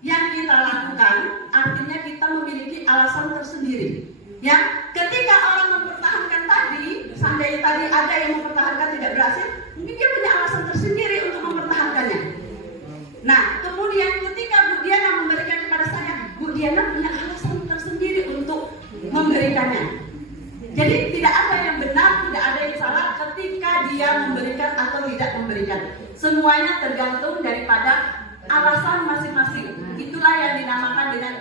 yang kita lakukan, artinya kita memiliki alasan tersendiri. Ya, ketika orang mempertahankan tadi, seandainya tadi ada yang mempertahankan tidak berhasil, mungkin dia punya alasan tersendiri untuk mempertahankannya. Nah, kemudian ketika Bu Diana memberikan kepada saya, Bu Diana punya alasan tersendiri untuk memberikannya. Jadi tidak ada yang benar, tidak ada yang salah ketika dia memberikan atau tidak memberikan. Semuanya tergantung daripada alasan masing-masing. Itulah yang dinamakan dengan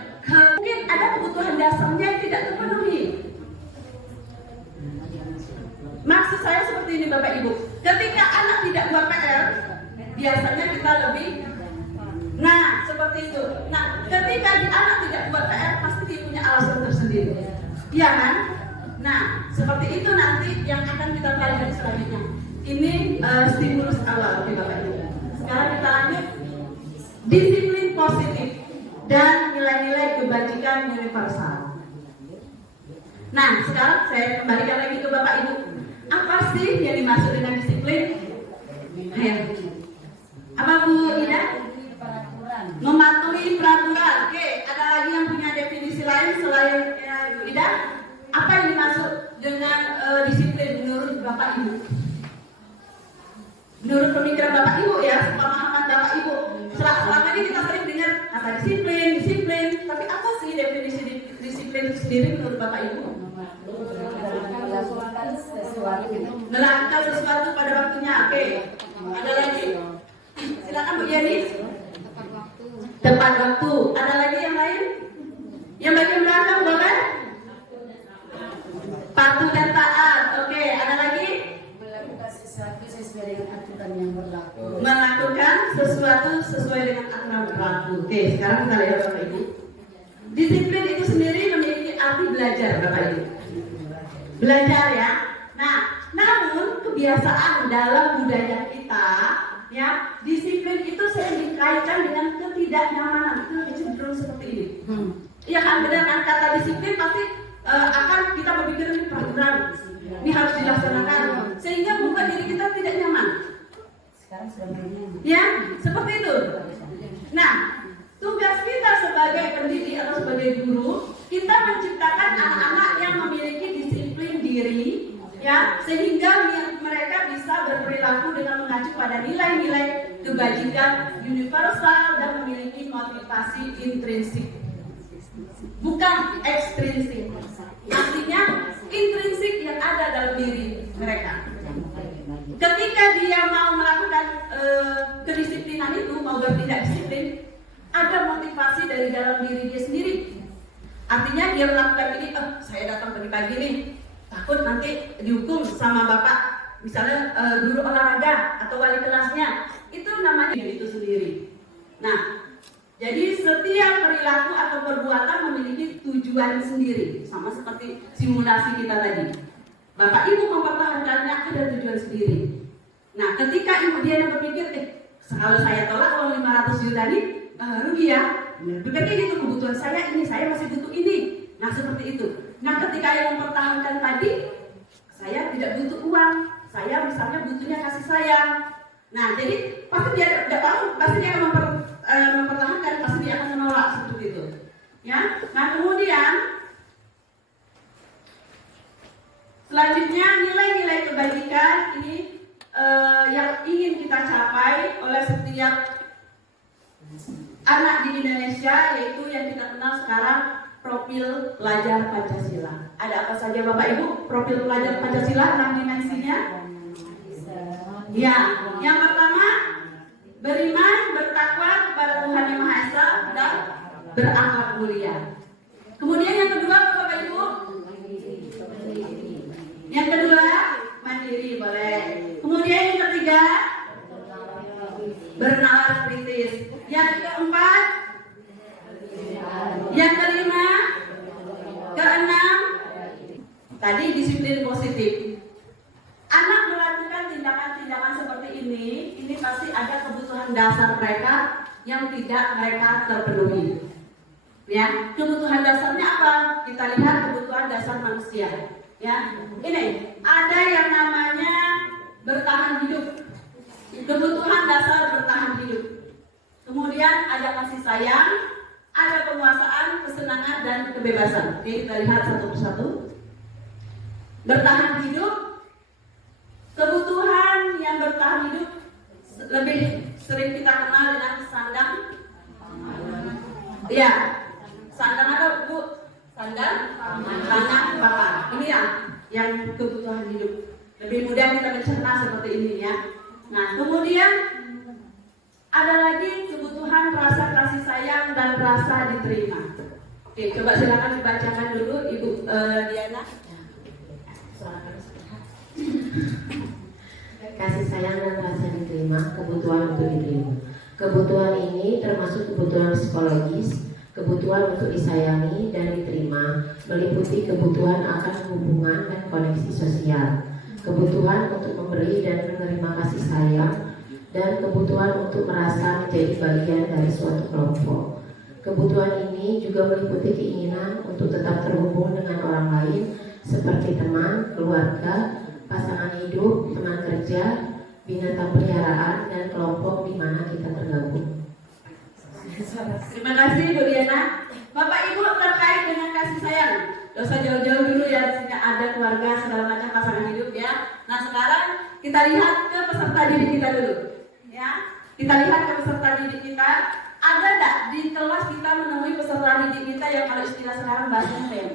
mungkin ada kebutuhan dasarnya yang tidak terpenuhi. Maksud saya seperti ini Bapak Ibu. Ketika anak tidak buat PR, biasanya kita lebih seperti itu. Nah, ketika anak tidak buat PR, pasti dia punya alasan tersendiri. Iya kan? Nah, seperti itu nanti yang akan kita pelajari selanjutnya. Ini stimulus awal, oke Bapak Ibu. Sekarang kita lanjut. Disiplin positif dan nilai-nilai kebajikan universal. Nah, sekarang saya kembalikan lagi ke Bapak Ibu. Apa sih yang dimaksud dengan disiplin? Ayo. Apa Bu Ida? Mematuhi peraturan. Oke, ada lagi yang punya definisi lain selain Bu Ida? Apa yang dimaksud dengan disiplin menurut Bapak Ibu? Menurut pemikiran Bapak Ibu ya, pemahaman Bapak Ibu. Selama ini kita sering dengar kata disiplin. Tapi apa sih definisi disiplin itu sendiri menurut Bapak Ibu? Melakukan sesuatu pada waktunya. Oke. Ada lagi? Silakan Bu Yani. Tepat waktu. Ada lagi yang lain? Yang bagian belakang Bapak? Patuh dan taat. Oke. Ada lagi? Melakukan sesuatu sesuai dengan aturan yang berlaku. Melakukan sesuatu sesuai dengan aturan berlaku. Oke, sekarang kita lihat Bapak Ibu. Disiplin itu sendiri memiliki arti belajar Bapak Ibu. Belajar ya. Nah, namun kebiasaan dalam budaya kita ya, disiplin itu sering dikaitkan dengan ketidaknyamanan. Itu lebih cenderung seperti ini. Iya kan, benar kan, kata disiplin pasti akan kita berpikir ini peraturan. Ini harus dilaksanakan sehingga membuat diri kita tidak nyaman. Sekarang sudah nyaman. Ya, seperti itu. Nah, tugas kita sebagai pendidik atau sebagai guru, kita menciptakan anak-anak yang memiliki disiplin diri, ya, sehingga mereka bisa berperilaku dengan mengacu pada nilai-nilai kebajikan universal dan memiliki motivasi intrinsik, bukan ekstrinsik. Artinya intrinsik yang ada dalam diri mereka. Ketika dia mau melakukan kedisiplinan itu, mau bertindak disiplin, ada motivasi dari dalam diri dia sendiri. Artinya dia melakukan ini, saya datang pagi-pagi nih, takut nanti dihukum sama bapak, misalnya guru olahraga atau wali kelasnya. Itu namanya itu sendiri. Nah, jadi setiap perilaku atau perbuatan memiliki tujuan sendiri, sama seperti simulasi kita tadi. Bapak Ibu mempertahankannya ada tujuan sendiri. Nah, ketika Ibu Diana berpikir, kalau saya tolak uang 500 juta ini rugi ya. Berarti gitu, kebutuhan saya ini, saya masih butuh ini. Nah, seperti itu. Nah, ketika yang mempertahankan tadi, saya tidak butuh uang, saya misalnya butuhnya kasih sayang. Nah, jadi pasti dia tidak tahu, pasti dia akan mempertahankan, pasti dia akan menolak seperti itu. Ya, nah kemudian selanjutnya nilai-nilai kebajikan ini yang ingin kita capai oleh setiap anak di Indonesia, yaitu yang kita kenal sekarang profil pelajar Pancasila. Ada apa saja Bapak Ibu profil pelajar Pancasila 6 dimensinya? Ya, yang pertama beriman, bertakwa kepada Tuhan Yang Maha Esa dan berakhlak mulia. Kemudian yang kedua Bapak Ibu, yang kedua mandiri boleh. Kemudian yang ketiga bernalar kritis. Yang keempat, yang kelima, keenam, tadi disiplin positif. Anak melakukan tindakan-tindakan seperti ini pasti ada kebutuhan dasar mereka yang tidak mereka terpenuhi. Ya, kebutuhan dasarnya apa? Kita lihat kebutuhan dasar manusia. Ya, ini ada yang namanya bertahan hidup. Kebutuhan dasar bertahan hidup. Kemudian ada kasih sayang, ada penguasaan, kesenangan dan kebebasan. Oke, kita lihat satu persatu. Bertahan hidup, kebutuhan yang bertahan hidup lebih sering kita kenal dengan sandang. Ya, sandang apa Bu? Sandang, tangan, papan. Ini yang kebutuhan hidup. Lebih mudah kita mencerna seperti ini ya. Nah, kemudian ada lagi kebutuhan rasa kasih sayang dan rasa diterima. Oke, coba silakan dibacakan dulu Ibu Diana. Kasih sayang dan rasa diterima, kebutuhan untuk diterima. Kebutuhan ini termasuk kebutuhan psikologis, kebutuhan untuk disayangi dan diterima, meliputi kebutuhan akan hubungan dan koneksi sosial, kebutuhan untuk memberi dan menerima kasih sayang, dan kebutuhan untuk merasa menjadi bagian dari suatu kelompok. Kebutuhan ini juga meliputi keinginan untuk tetap terhubung dengan orang lain seperti teman, keluarga, pasangan hidup, teman kerja, binatang peliharaan, dan kelompok di mana kita tergabung. Terima kasih Bu Diana. Bapak Ibu terkait dengan kasih sayang, dosa jauh-jauh dulu ya, disini ada keluarga segala macam pasangan hidup ya. Nah sekarang kita lihat ke peserta didik kita dulu. Ya, kita lihat ke peserta didik kita. Ada enggak di kelas kita menemui peserta didik kita yang kalau istilah sekarang bahasanya apa ya?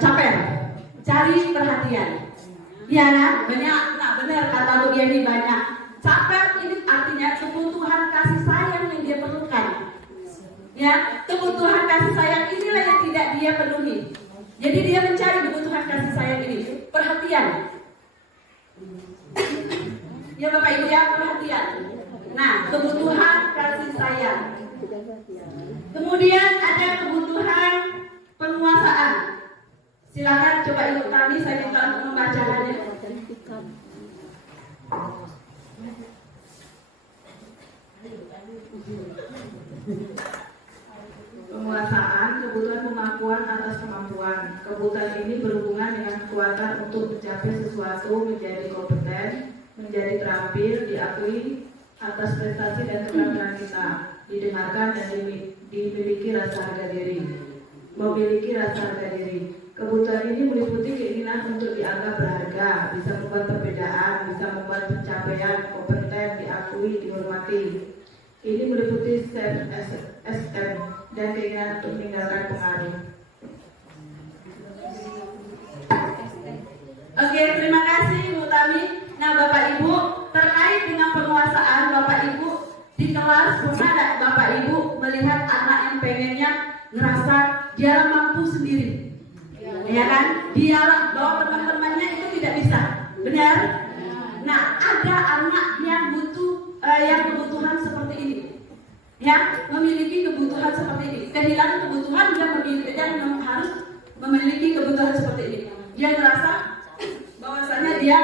Caper, cari perhatian. Ya, banyak. Nah, benar kata Bu Yeni banyak. Caper ini artinya kebutuhan kasih sayang yang dia perlukan. Ya, kebutuhan kasih sayang inilah yang tidak dia penuhi. Jadi dia mencari kebutuhan kasih sayang ini, perhatian. Ya Bapak Ibu ya, perhatian. Nah, kebutuhan kasih sayang. Kemudian ada kebutuhan penguasaan. Silakan coba Ibu Tami, saya minta untuk membacakannya. Penguasaan, kebutuhan pengakuan atas kemampuan. Kebutuhan ini berhubungan dengan kekuatan untuk mencapai sesuatu, menjadi kompeten, menjadi terampil, diakui atas prestasi dan keterampilan kita, didengarkan dan dimiliki rasa harga diri, memiliki rasa harga diri. Kebutuhan ini meliputi keinginan untuk dianggap berharga, bisa membuat perbedaan, bisa membuat pencapaian, kompeten, diakui, dihormati. Ini meliputi self-esteem dan keinginan untuk meninggalkan pengaruh. Oke, terima kasih Bu Tami. Nah Bapak Ibu, terkait dengan penguasaan, Bapak Ibu di kelas pernah nggak Bapak Ibu melihat anak yang pengennya ngerasa dia mampu sendiri? Ya kan? Dia bahwa teman-temannya itu tidak bisa. Benar? Nah, ada anak yang butuh yang kebutuhan seperti ini. Ya, memiliki kebutuhan seperti ini. Kehilangan kebutuhan dan harus memiliki kebutuhan seperti ini. Dia merasa bahwasanya dia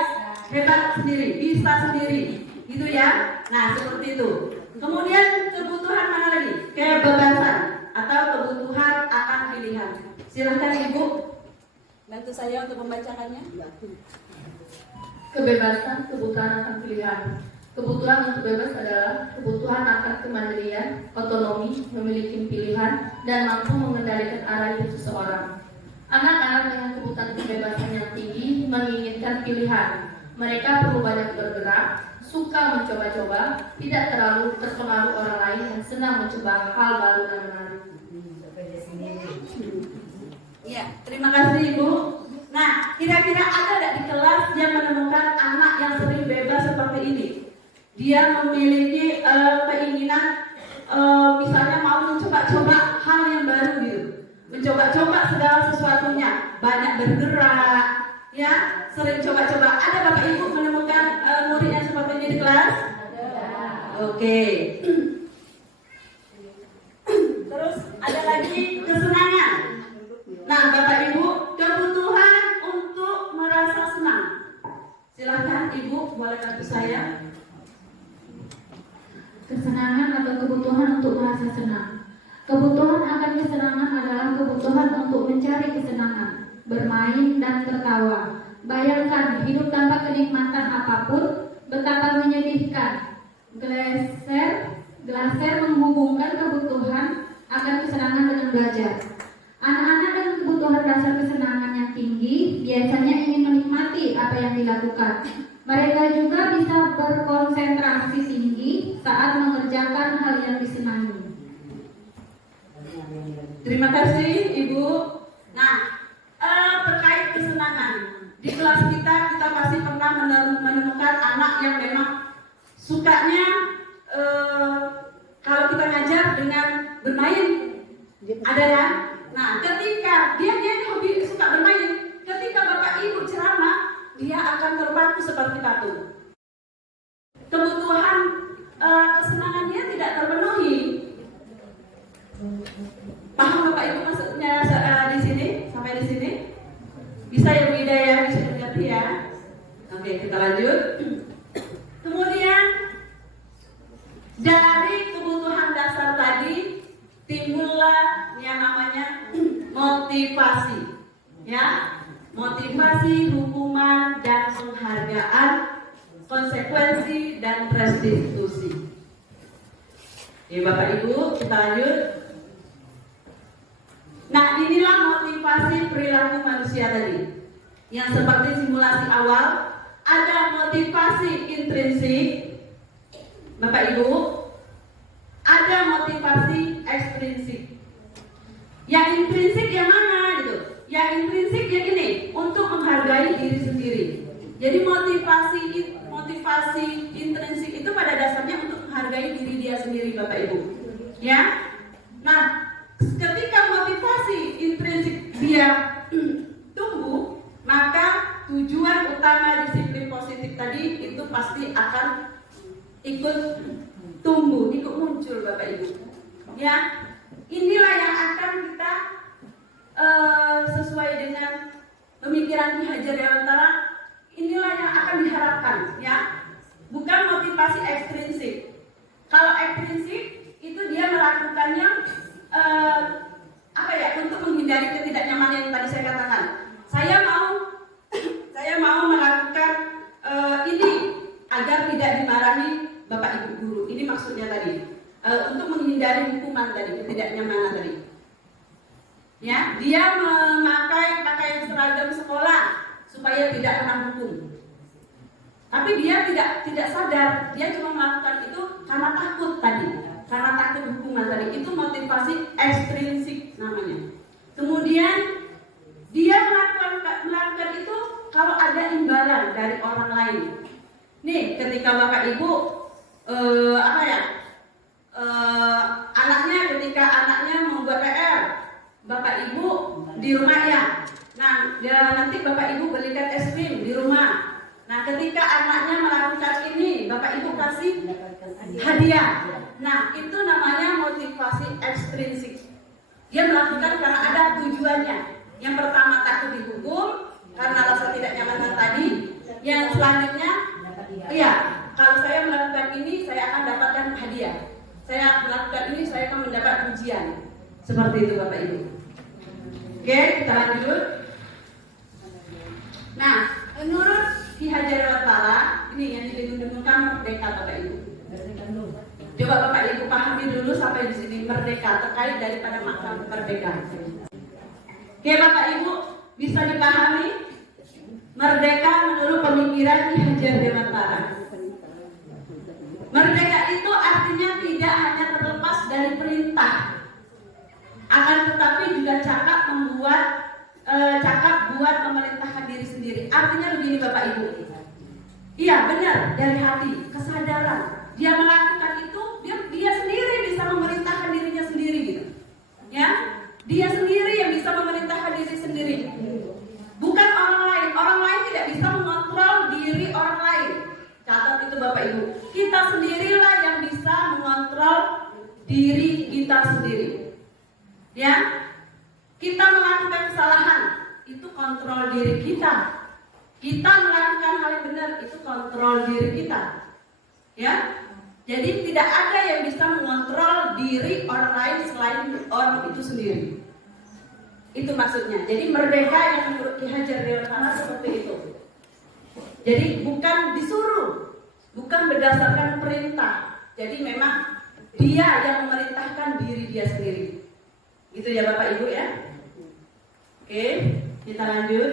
hebat sendiri, bisa sendiri, gitu ya. Nah, seperti itu. Kemudian kebutuhan mana lagi? Kebebasan atau kebutuhan akan pilihan. Silakan Ibu Bantu saya untuk membacakannya. Kebebasan, kebutuhan akan pilihan. Kebutuhan untuk bebas adalah kebutuhan akan kemandirian, otonomi, memiliki pilihan, dan mampu mengendalikan arah hidup seseorang. Anak-anak dengan kebutuhan kebebasan yang tinggi menginginkan pilihan. Mereka perlu banyak bergerak, suka mencoba-coba, tidak terlalu terpengaruh orang lain, dan senang mencoba hal baru dan menarik. Iya, terima kasih Ibu. Nah, kira-kira ada nggak di kelas yang menemukan anak yang sering bebas seperti ini? Dia memiliki keinginan, misalnya mau mencoba-coba hal yang baru gitu, mencoba-coba segala sesuatunya, banyak bergerak, ya, sering coba-coba. Ada Bapak Ibu menemukan murid yang seperti ini di kelas? Oke. Terus ada lagi kesenangan. Nah, Bapak Ibu, kebutuhan untuk merasa senang. Silahkan Ibu, boleh bantu saya. Kesenangan atau kebutuhan untuk merasa senang. Kebutuhan akan kesenangan adalah kebutuhan untuk mencari kesenangan, bermain dan tertawa. Bayangkan hidup tanpa kenikmatan apapun, betapa menyedihkan. Glaser menghubungkan kebutuhan akan kesenangan dengan belajar. Anak-anak dengan kebutuhan dasar kesenangan yang tinggi biasanya ingin menikmati apa yang dilakukan. Mereka juga bisa berkonsentrasi tinggi saat mengerjakan hal yang disenangi. Terima kasih Ibu. Nah, terkait kesenangan, di kelas kita pasti pernah menemukan anak yang memang sukanya kalau kita ngajar dengan bermain, ada ya. Nah, ketika dia hobi suka bermain, ketika Bapak Ibu ceramah, dia akan terpaku seperti batu. Kebutuhan kesenangannya tidak terpenuhi. Paham Bapak Ibu maksudnya di sini? Sampai di sini? Bisa ya Bu Ida ya? Bisa mengerti ya? Oke, kita lanjut. Kemudian dari kebutuhan dasar tadi timbullah yang namanya motivasi, ya, motivasi, hukuman dan penghargaan, konsekuensi dan restitusi. Oke, Bapak Ibu, kita lanjut. Nah, inilah motivasi perilaku manusia tadi. Yang seperti simulasi awal, ada motivasi intrinsik, Bapak Ibu, ada motivasi ekstrinsik. Yang intrinsik yang mana gitu? Yang intrinsik yang ini, untuk menghargai diri sendiri. Jadi motivasi intrinsik itu pada dasarnya untuk menghargai diri dia sendiri, Bapak Ibu. Ya. Nah, ketika motivasi intrinsik dia tumbuh, maka tujuan utama disiplin positif tadi itu pasti akan ikut tumbuh, ikut muncul, Bapak Ibu. Ya, inilah yang akan kita sesuai dengan pemikiran Ki Hajar Dewantara, inilah yang akan diharapkan, ya. Bukan motivasi ekstrinsik. Kalau ekstrinsik itu dia melakukannya untuk menghindari ketidaknyamanan yang tadi saya katakan. Saya mau melakukan ini agar tidak dimarahi Bapak Ibu guru. Ini maksudnya tadi. Untuk menghindari hukuman tadi, ketidaknyamanan tadi. Ya, dia memakai pakaian seragam sekolah supaya tidak kena hukum. Tapi dia tidak sadar, dia cuma melakukan itu karena takut tadi, karena takut hukuman tadi. Itu motivasi ekstrinsik namanya. Kemudian dia melakukan itu kalau ada imbalan dari orang lain. Nih, ketika Bapak Ibu ketika anaknya membuat PR, Bapak Ibu di rumah ya. Nah, nanti Bapak Ibu belikan es krim di rumah. Nah, ketika anaknya melakukan ini, Bapak Ibu kasih hadiah. Nah, itu namanya motivasi ekstrinsik. Dia melakukan karena ada tujuannya. Yang pertama takut dihukum karena rasa tidak nyaman tadi. Yang selanjutnya, kalau saya melakukan ini, saya akan dapatkan hadiah. Saya melakukan ini, saya akan mendapat pujian. Seperti itu, Bapak Ibu. Oke, kita lanjut. terkait daripada makna merdeka. Oke Bapak Ibu, bisa dipahami? Merdeka menurut pemikiran Ki Hajar Dewantara. Merdeka itu artinya tidak hanya terlepas dari perintah, akan tetapi juga cakap buat memerintahkan diri sendiri. Artinya begini Bapak Ibu. Iya benar, dari hati, kesadaran. Dia melakukan itu, dia sendiri bisa memerintahkan dirinya sendiri gitu. Ya, dia sendiri yang bisa memerintahkan diri sendiri. Bukan orang lain tidak bisa mengontrol diri orang lain. Catat itu Bapak Ibu. Kita sendirilah yang bisa mengontrol diri kita sendiri. Ya, kita melakukan kesalahan, itu kontrol diri kita. Kita melakukan hal yang benar, itu kontrol diri kita. Ya, jadi tidak ada yang bisa mengontrol diri orang lain selain orang itu sendiri. Itu maksudnya. Jadi merdeka yang menurut Ki Hajar Dewantara seperti itu. Jadi bukan disuruh, bukan berdasarkan perintah. Jadi memang dia yang memerintahkan diri dia sendiri. Itu ya Bapak Ibu ya. Oke, kita lanjut.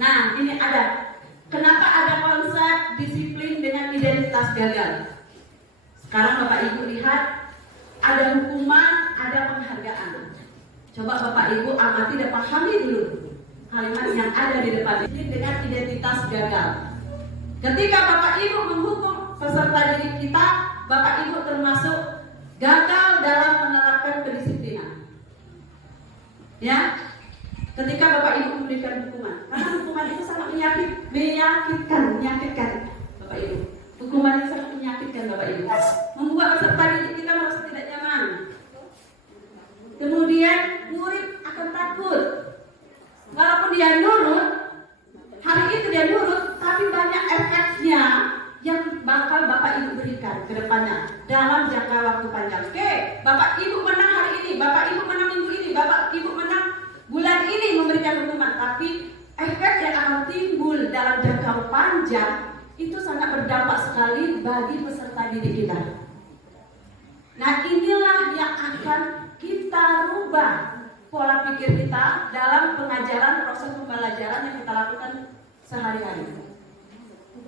Nah, ini ada. Kenapa ada konsep disiplin dengan identitas gagal? Sekarang Bapak Ibu lihat, ada hukuman, ada penghargaan. Coba Bapak Ibu amati dan pahami dulu kalimat yang ada di depan ini dengan identitas gagal. Ketika Bapak Ibu menghukum peserta didik kita, Bapak Ibu termasuk gagal dalam menerapkan kedisiplinan. Ya, ketika Bapak Ibu memberikan hukuman, karena hukuman itu sangat menyakitkan Bapak Ibu. Hukuman itu sangat menyakitkan Bapak Ibu, membuat peserta didik kita merasa tidak nyaman. Kemudian murid akan takut. Walaupun dia nurut, hari itu dia nurut, tapi banyak efeknya yang bakal Bapak Ibu berikan ke depannya dalam jangka waktu panjang. Oke, Bapak Ibu menang hari ini, Bapak Ibu menang minggu ini, Bapak Ibu menang bulan ini memberikan hukuman, tapi efek yang akan timbul dalam jangka panjang itu sangat berdampak sekali bagi peserta didik kita. Nah, inilah yang akan kita rubah pola pikir kita dalam pengajaran, proses pembelajaran yang kita lakukan sehari-hari.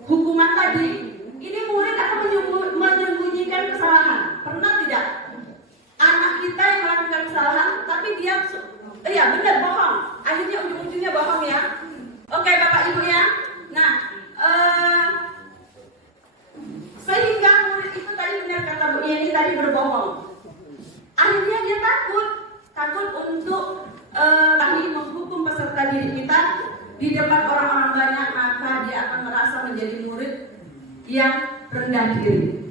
Hukuman tadi, ini murid akan menyembunyikan kesalahan. Pernah tidak? Anak kita yang melakukan kesalahan, tapi dia benar bohong. Akhirnya ujung-ujungnya bohong ya. Oke Bapak Ibu ya. Nah, sehingga murid itu tadi benar kata Bu Yeni tadi berbohong. Akhirnya dia takut untuk menghukum peserta didik kita di depan orang-orang banyak, maka dia akan merasa menjadi murid yang rendah diri.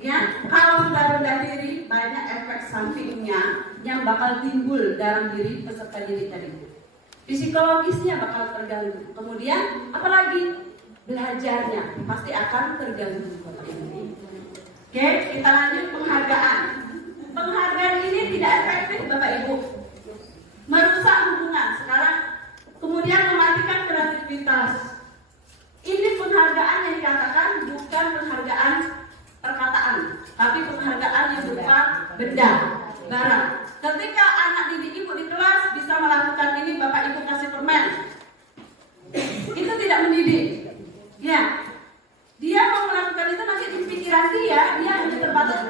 Ya, kalau sudah rendah diri, banyak efek sampingnya yang bakal timbul dalam diri peserta didik tadi. Psikologisnya bakal terganggu. Kemudian, apalagi belajarnya pasti akan terganggu. Oke, kita lanjut penghargaan. Penghargaan ini tidak efektif Bapak Ibu, merusak hubungan. Sekarang kemudian mematikan kreativitas. Ini penghargaan yang dikatakan bukan penghargaan perkataan, tapi penghargaan yang berupa benda, barang. Ketika anak didik Ibu di kelas bisa melakukan ini, Bapak Ibu kasih permen, itu tidak mendidik. Ya, dia mau melakukan itu nanti di pikiran dia hanya terbatas.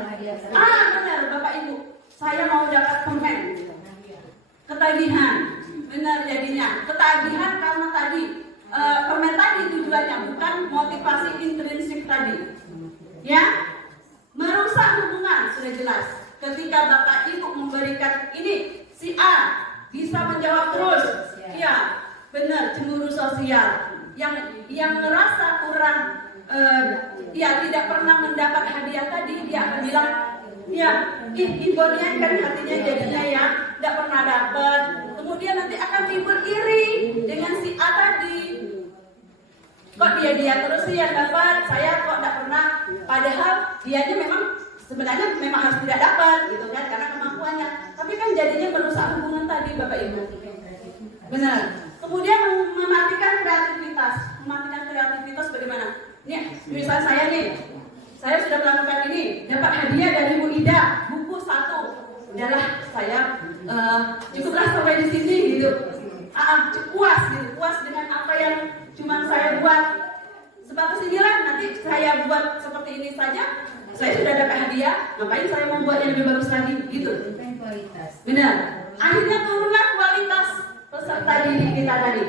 Benar Bapak Ibu, saya mau dapat permen. Ketagihan, benar jadinya. Ketagihan karena tadi permen tadi tujuannya bukan motivasi intrinsik tadi. Ya, merusak hubungan sudah jelas. Ketika Bapak Ibu memberikan ini, si A bisa menjawab terus, ya benar, cemburu sosial. Yang merasa kurang, tidak pernah mendapat hadiah tadi, dia akan bilang, ya, ibunya kan hatinya jadinya ya, tidak pernah dapat. Kemudian nanti akan timbul iri dengan si A tadi. Kok dia terus sih yang dapat, saya kok tidak pernah. Padahal dianya sebenarnya memang harus tidak dapat, gitu kan, karena kemampuannya. Tapi kan jadinya merusak hubungan tadi, Bapak Ibu. Benar. Kemudian mematikan kreativitas. Mematikan kreativitas bagaimana? Nih, misalnya saya sudah melakukan ini, dapat hadiah dari Bu Ida, buku udahlah saya cukuplah sampai di sini gitu. Puas gitu, puas dengan apa yang cuma saya buat. Sebatas inilah, nanti saya buat seperti ini saja, saya sudah dapat hadiah, ngapain saya mau buat yang lebih bagus lagi gitu. Benar. Akhirnya turunlah kualitas peserta didik kita tadi.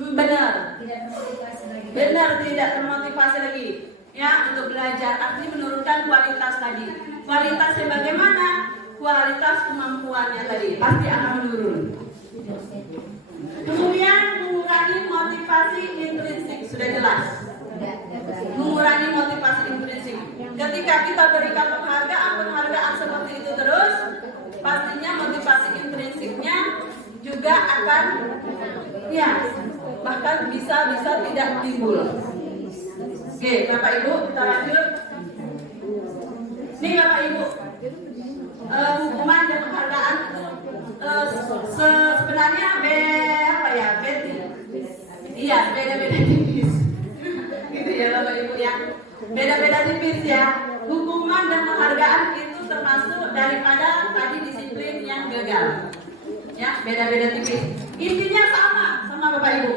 Benar. Benar, tidak termotivasi lagi. Ya, untuk belajar artinya menurunkan kualitas tadi. Kualitasnya bagaimana? Kualitas kemampuannya tadi pasti akan menurun. Kemudian mengurangi motivasi intrinsik, sudah jelas. Mengurangi motivasi intrinsik. Ketika kita berikan penghargaan seperti itu terus, pastinya motivasi intrinsiknya juga akan, ya, bahkan bisa tidak timbul. Oke, Bapak Ibu, kita lanjut. Nih Bapak Ibu, hukuman dan penghargaan itu sebenarnya beda-beda tipis. Gitu ya Bapak Ibu ya. Beda-beda tipis ya. Hukuman dan penghargaan itu termasuk daripada tadi disiplin yang gagal. Ya, beda-beda tipis. Intinya sama Bapak Ibu.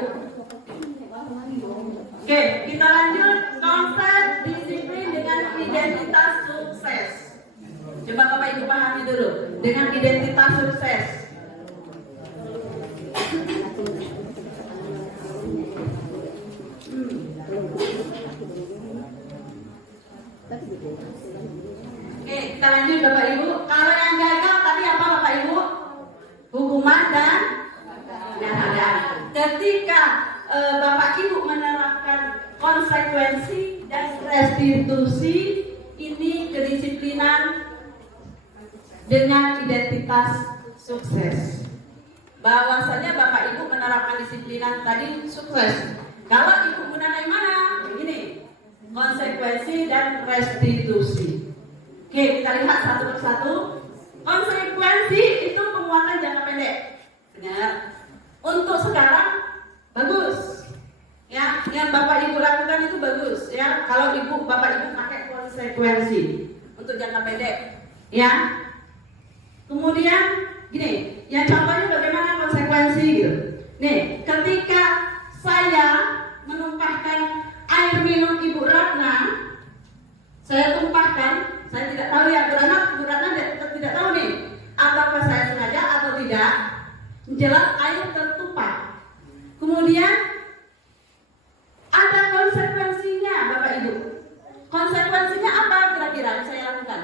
Oke, kita lanjut konsep disiplin dengan identitas sukses. Coba Bapak Ibu pahami dulu dengan identitas sukses. Oke, kita lanjut Bapak Ibu. Kalau yang gagal tadi apa Bapak Ibu? Hukuman dan penghargaan. Ketika Bapak Ibu menerapkan konsekuensi dan restitusi, ini kedisiplinan dengan identitas sukses. Bahwasanya Bapak Ibu menerapkan disiplinan tadi sukses. Kalau Ibu gunakan mana? Begini, konsekuensi dan restitusi. Oke, kita lihat satu persatu. Konsekuensi itu penguatan jangka pendek. Benar. Untuk sekarang bagus. Ya, yang Bapak Ibu lakukan itu bagus ya. Kalau Bapak Ibu pakai konsekuensi untuk jangka pendek. Ya. Kemudian gini, yang contohnya bagaimana konsekuensi gitu. Nih, ketika saya menumpahkan air minum Ibu Ratna, saya tumpahkan, saya tidak tahu ya, Bu Ratna tidak tahu nih, apakah saya sengaja atau tidak. Jelas air tertumpah. Kemudian ada konsekuensinya, Bapak Ibu. Konsekuensinya apa kira-kira yang saya lakukan?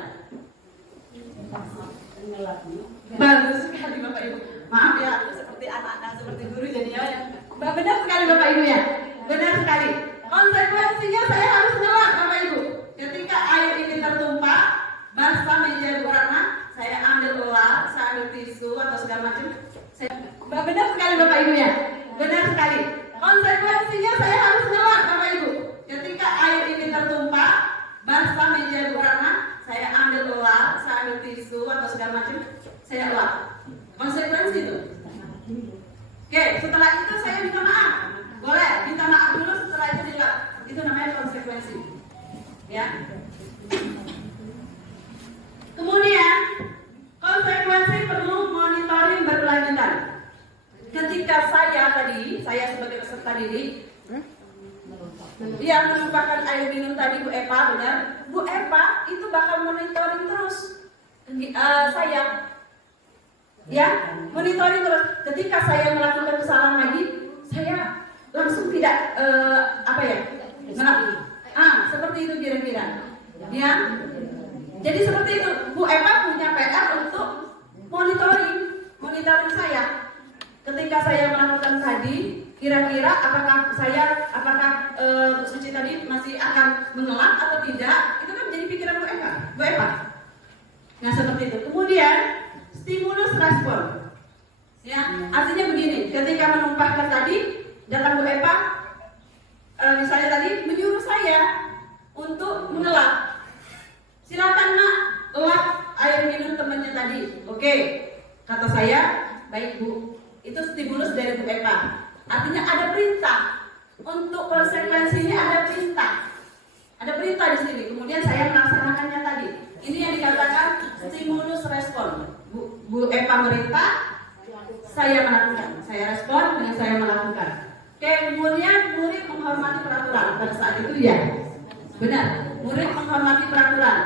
Bagus sekali Bapak Ibu. Maaf ya, seperti anak-anak, seperti guru jadinya ya. Benar sekali Bapak Ibu ya. Benar sekali. Konsekuensinya saya harus ngelak Bapak Ibu. Ketika air ini tertumpah, basah meja Bu Ratna, saya ambil elak, saya ambil tisu atau segala macam. Benar sekali Bapak Ibu ya. Benar sekali. Konsekuensinya saya harus ngelak Bapak Ibu. Ketika air ini tertumpah, basah meja Bu Ratna, saya ambil elak, saya ambil tisu atau segala macam. Saya elak. Konsekuensi itu. Oke, setelah itu saya minta maaf. Boleh, minta maaf dulu, setelah itu dilak. Itu namanya konsekuensi. Ya. Kemudian konsekuensi perlu monitoring berkelanjutan. Ketika saya sebagai peserta didik, yang menumpahkan air minum tadi Bu Eva, benar? Bu Eva itu bakal monitoring terus saya. Ya, monitoring terus. Ketika saya melakukan kesalahan lagi, saya langsung tidak seperti itu kira-kira. Ya. Jadi seperti itu. Bu Eva punya PR untuk monitoring saya. Ketika saya melakukan tadi, kira-kira apakah Bu Suci tadi masih akan mengelak atau tidak? Itu kan jadi pikiran Bu Eva. Nah, seperti itu. Kemudian stimulus respon. Ya, artinya begini, ketika menumpahkan tadi, datang Bu Eva, misalnya tadi menyuruh saya untuk mengelak. Silakan Nak, elak air minum temannya tadi. Oke, kata saya, baik Bu. Itu stimulus dari Bu Eva. Artinya ada perintah. Untuk konsekuensinya ada perintah. Ada perintah di sini. Kemudian saya melaksanakannya tadi. Ini yang dikatakan stimulus respon. Bu Epa merintah, saya melakukan. Saya respon dengan saya melakukan. Kemudian murid menghormati peraturan. Pada saat itu ya, benar. Murid menghormati peraturan.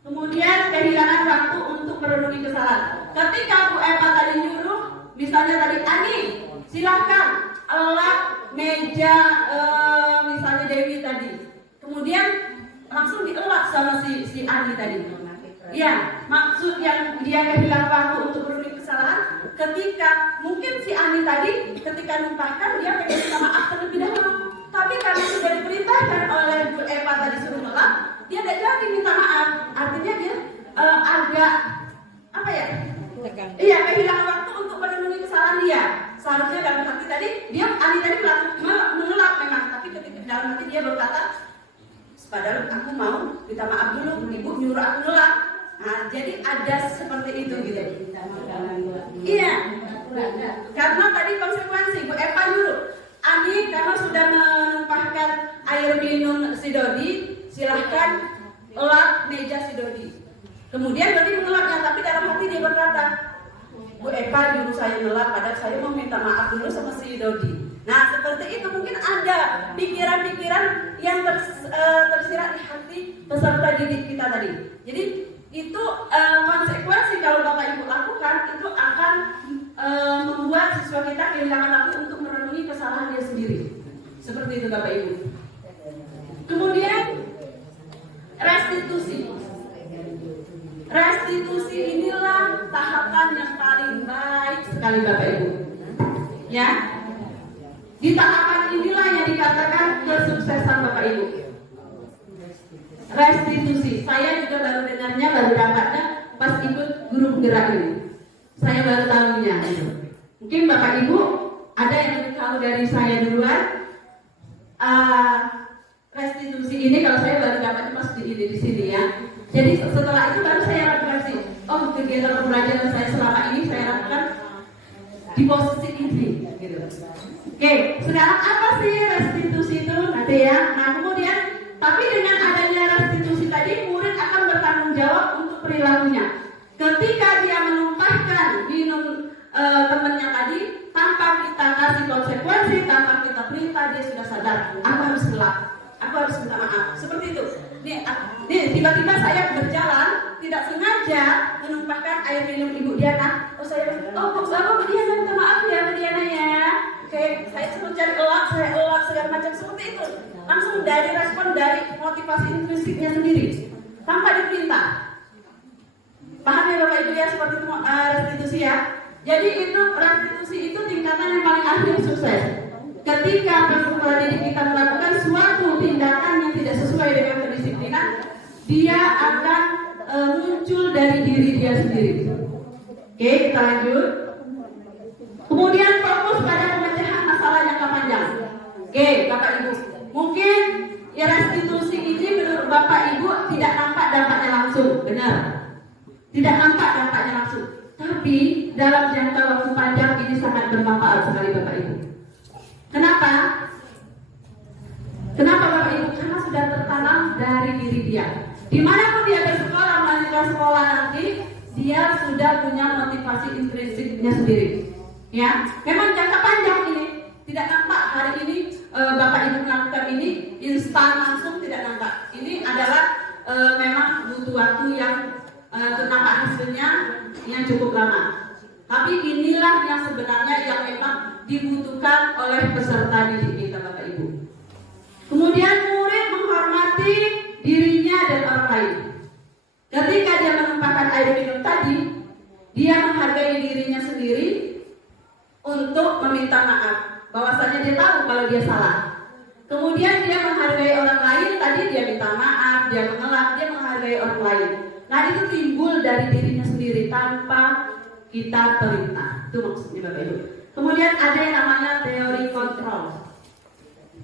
Kemudian kehilangan waktu untuk merenungi kesalahan. Ketika Bu Epa tadi nyuruh, misalnya tadi Ani, silahkan elap meja misalnya Dewi tadi. Kemudian langsung dielap sama si Ani tadi. Ya, maksud yang dia kehilangan waktu untuk merenungi kesalahan, ketika mungkin si Ani tadi ketika numpahkan dia pengen minta maaf terlebih dahulu. Tapi karena sudah diperintahkan oleh Bu Epa tadi suruh ngelap, dia tidak jadi minta maaf. Artinya dia agak apa ya? Iya, kehilangan waktu untuk merenungi kesalahan dia. Seharusnya dalam hati tadi dia Ani tadi mengelap memang, tapi ketika dalam hati dia berkata, padahal aku mau minta maaf dulu, ibu nyuruh aku ngelap. Nah, jadi ada seperti itu gitu. Iya, karena tadi konsekuensi Bu Epa nyuruh Ani karena sudah menumpahkan air minum si Dodi, silahkan elap meja si Dodi. Kemudian Dodi mengelapnya, tapi dalam hati dia berkata, Bu Epa nyuruh saya ngelap, padahal saya mau minta maaf dulu sama si Dodi. Nah, seperti itu mungkin ada pikiran-pikiran yang tersirat di hati peserta didik kita tadi. Jadi itu konsekuensi kalau Bapak Ibu lakukan itu akan membuat siswa kita kehilangan waktu untuk merenungi kesalahan dia sendiri. Seperti itu Bapak Ibu. Kemudian restitusi. Restitusi inilah tahapan yang paling baik sekali Bapak Ibu. Ya. Di tahapan inilah yang dikatakan kesuksesan Bapak Ibu. Restitusi. Saya juga baru dengarnya, baru dapatnya pas ikut guru penggerak ini. Saya baru tahunya. Mungkin Bapak Ibu ada yang lebih tahu dari saya duluan. Restitusi ini kalau saya baru dapatnya pas di sini ya. Jadi setelah itu baru saya refleksi. Oh, kegiatan pembelajaran saya selama ini saya lakukan di posisi ini. Gitu. Oke, sekarang apa sih restitusi itu? Nanti ya. Nah kemudian, tapi dengan adanya restitusi tadi, murid akan bertanggung jawab untuk perilakunya. Ketika dia menumpahkan minum temannya tadi, tanpa kita kasih konsekuensi, tanpa kita perintah, dia sudah sadar. Aku harus gelap, aku harus minta maaf. Seperti itu. Nih tiba-tiba saya berjalan, tidak sengaja menumpahkan air minum Ibu Diana. Bu Diana minta maaf ya Bu Diana ya. Oke, saya suruh cari saya elak segala macam seperti itu. Langsung dari respon dari motivasi intrinsiknya sendiri, tanpa diperintah. Paham ya Bapak Ibu ya seperti itu restitusi ya. Jadi itu restitusi itu tingkatan yang paling akhir sukses. Ketika peserta didik kita melakukan suatu tindakan yang tidak sesuai dengan kedisiplinan, dia akan muncul dari diri dia sendiri. Oke, kita lanjut. Kemudian fokus pada pemecahan masalah jangka panjang. Oke, Bapak Ibu, mungkin ya restitusi ini menurut Bapak Ibu tidak nampak dampaknya langsung, benar? Tidak nampak dampaknya langsung, tapi dalam jangka waktu panjang ini sangat bermanfaat sekali Bapak Ibu. Kenapa? Kenapa Bapak Ibu? Karena sudah tertanam dari diri dia. Dimanapun dia bersekolah, melanjutkan sekolah nanti, dia sudah punya motivasi intrinsiknya sendiri. Ya, memang jangka panjang ini tidak nampak hari ini Bapak Ibu melakukan ini instan langsung tidak nampak. Ini adalah memang butuh waktu yang untuk nampak hasilnya yang cukup lama. Tapi inilah yang sebenarnya yang memang dibutuhkan oleh peserta didik kita Bapak Ibu. Kemudian murid menghormati dirinya dan orang lain. Ketika dia menumpahkan air minum tadi, dia menghargai dirinya sendiri untuk meminta maaf. Bahwasanya dia tahu kalau dia salah. Kemudian dia menghargai orang lain, tadi dia minta maaf, dia mengelak, dia menghargai orang lain. Nah itu timbul dari dirinya sendiri tanpa kita perintah. Itu maksudnya Bapak Ibu. Kemudian ada yang namanya teori kontrol.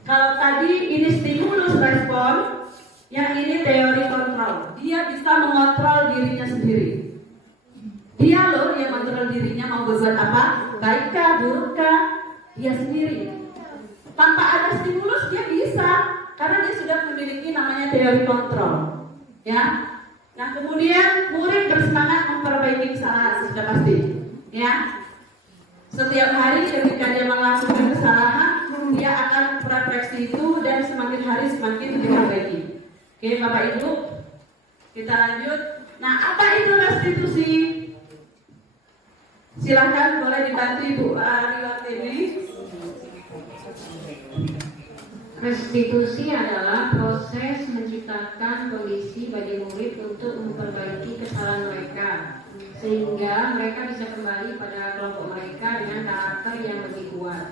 Kalau tadi ini stimulus respon, yang ini teori kontrol. Dia bisa mengontrol dirinya sendiri. Dia loh yang mengontrol dirinya mau berbuat apa, baikkah, burukkah, dia sendiri. Tanpa ada stimulus dia bisa, karena dia sudah memiliki namanya teori kontrol. Ya. Nah, kemudian murid bersemangat memperbaiki kesalahan, sudah pasti. Ya. Setiap hari ketika dia melakukan kesalahan, dia akan refleksi itu dan semakin hari semakin diperbaiki. Oke, Bapak Ibu, kita lanjut. Nah, apa itu restitusi? Silahkan boleh dibantu Ibu Ariwatini. Restitusi adalah proses menciptakan kondisi bagi murid untuk memperbaiki kesalahan mereka, sehingga mereka bisa kembali pada kelompok mereka dengan karakter yang lebih kuat.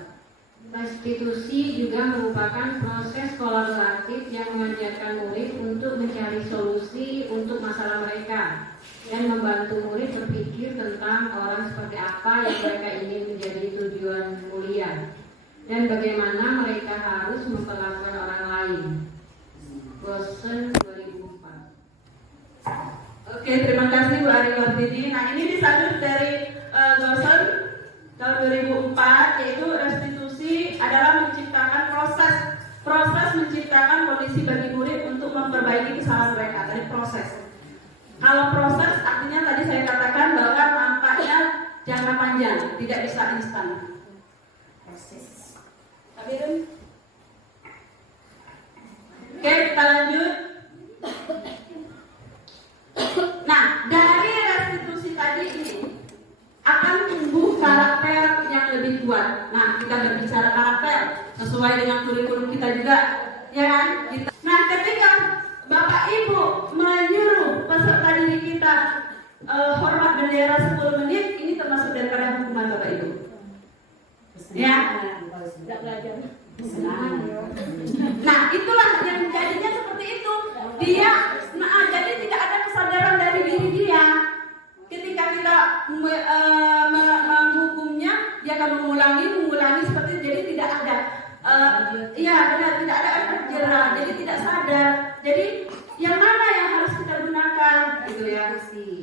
Restitusi juga merupakan proses kolaboratif yang mengajarkan murid untuk mencari solusi untuk masalah mereka dan membantu murid berpikir tentang orang seperti apa yang mereka ingin menjadi tujuan mulia dan bagaimana mereka harus memperlakukan orang lain. Bosen 2004. Oke, terima kasih Bu Ariwatini. Nah, ini disalur dari Gosen tahun 2004, yaitu restitusi adalah menciptakan proses menciptakan kondisi bagi murid untuk memperbaiki kesalahan mereka. Dari proses. Kalau proses artinya tadi saya katakan bahwa nampaknya jangka panjang, tidak bisa instan. Proses. Oke, kita lanjut. Nah, dari restitusi tadi ini akan tumbuh karakter yang lebih kuat. Nah, kita berbicara karakter sesuai dengan kurikulum kita juga, ya kan? Nah, ketika Bapak Ibu menyuruh peserta didik kita hormat bendera 10 menit, ini termasuk daripada hukuman Bapak Ibu. Ya. Nah, itulah yang jadinya seperti itu. Dia, jadi tidak ada kesadaran dari diri dia. Ketika kita menghukumnya, dia akan mengulangi seperti itu. Jadi tidak ada, tidak ada efek jerah. Jadi tidak sadar. Jadi yang mana yang harus kita gunakan, gitu ya.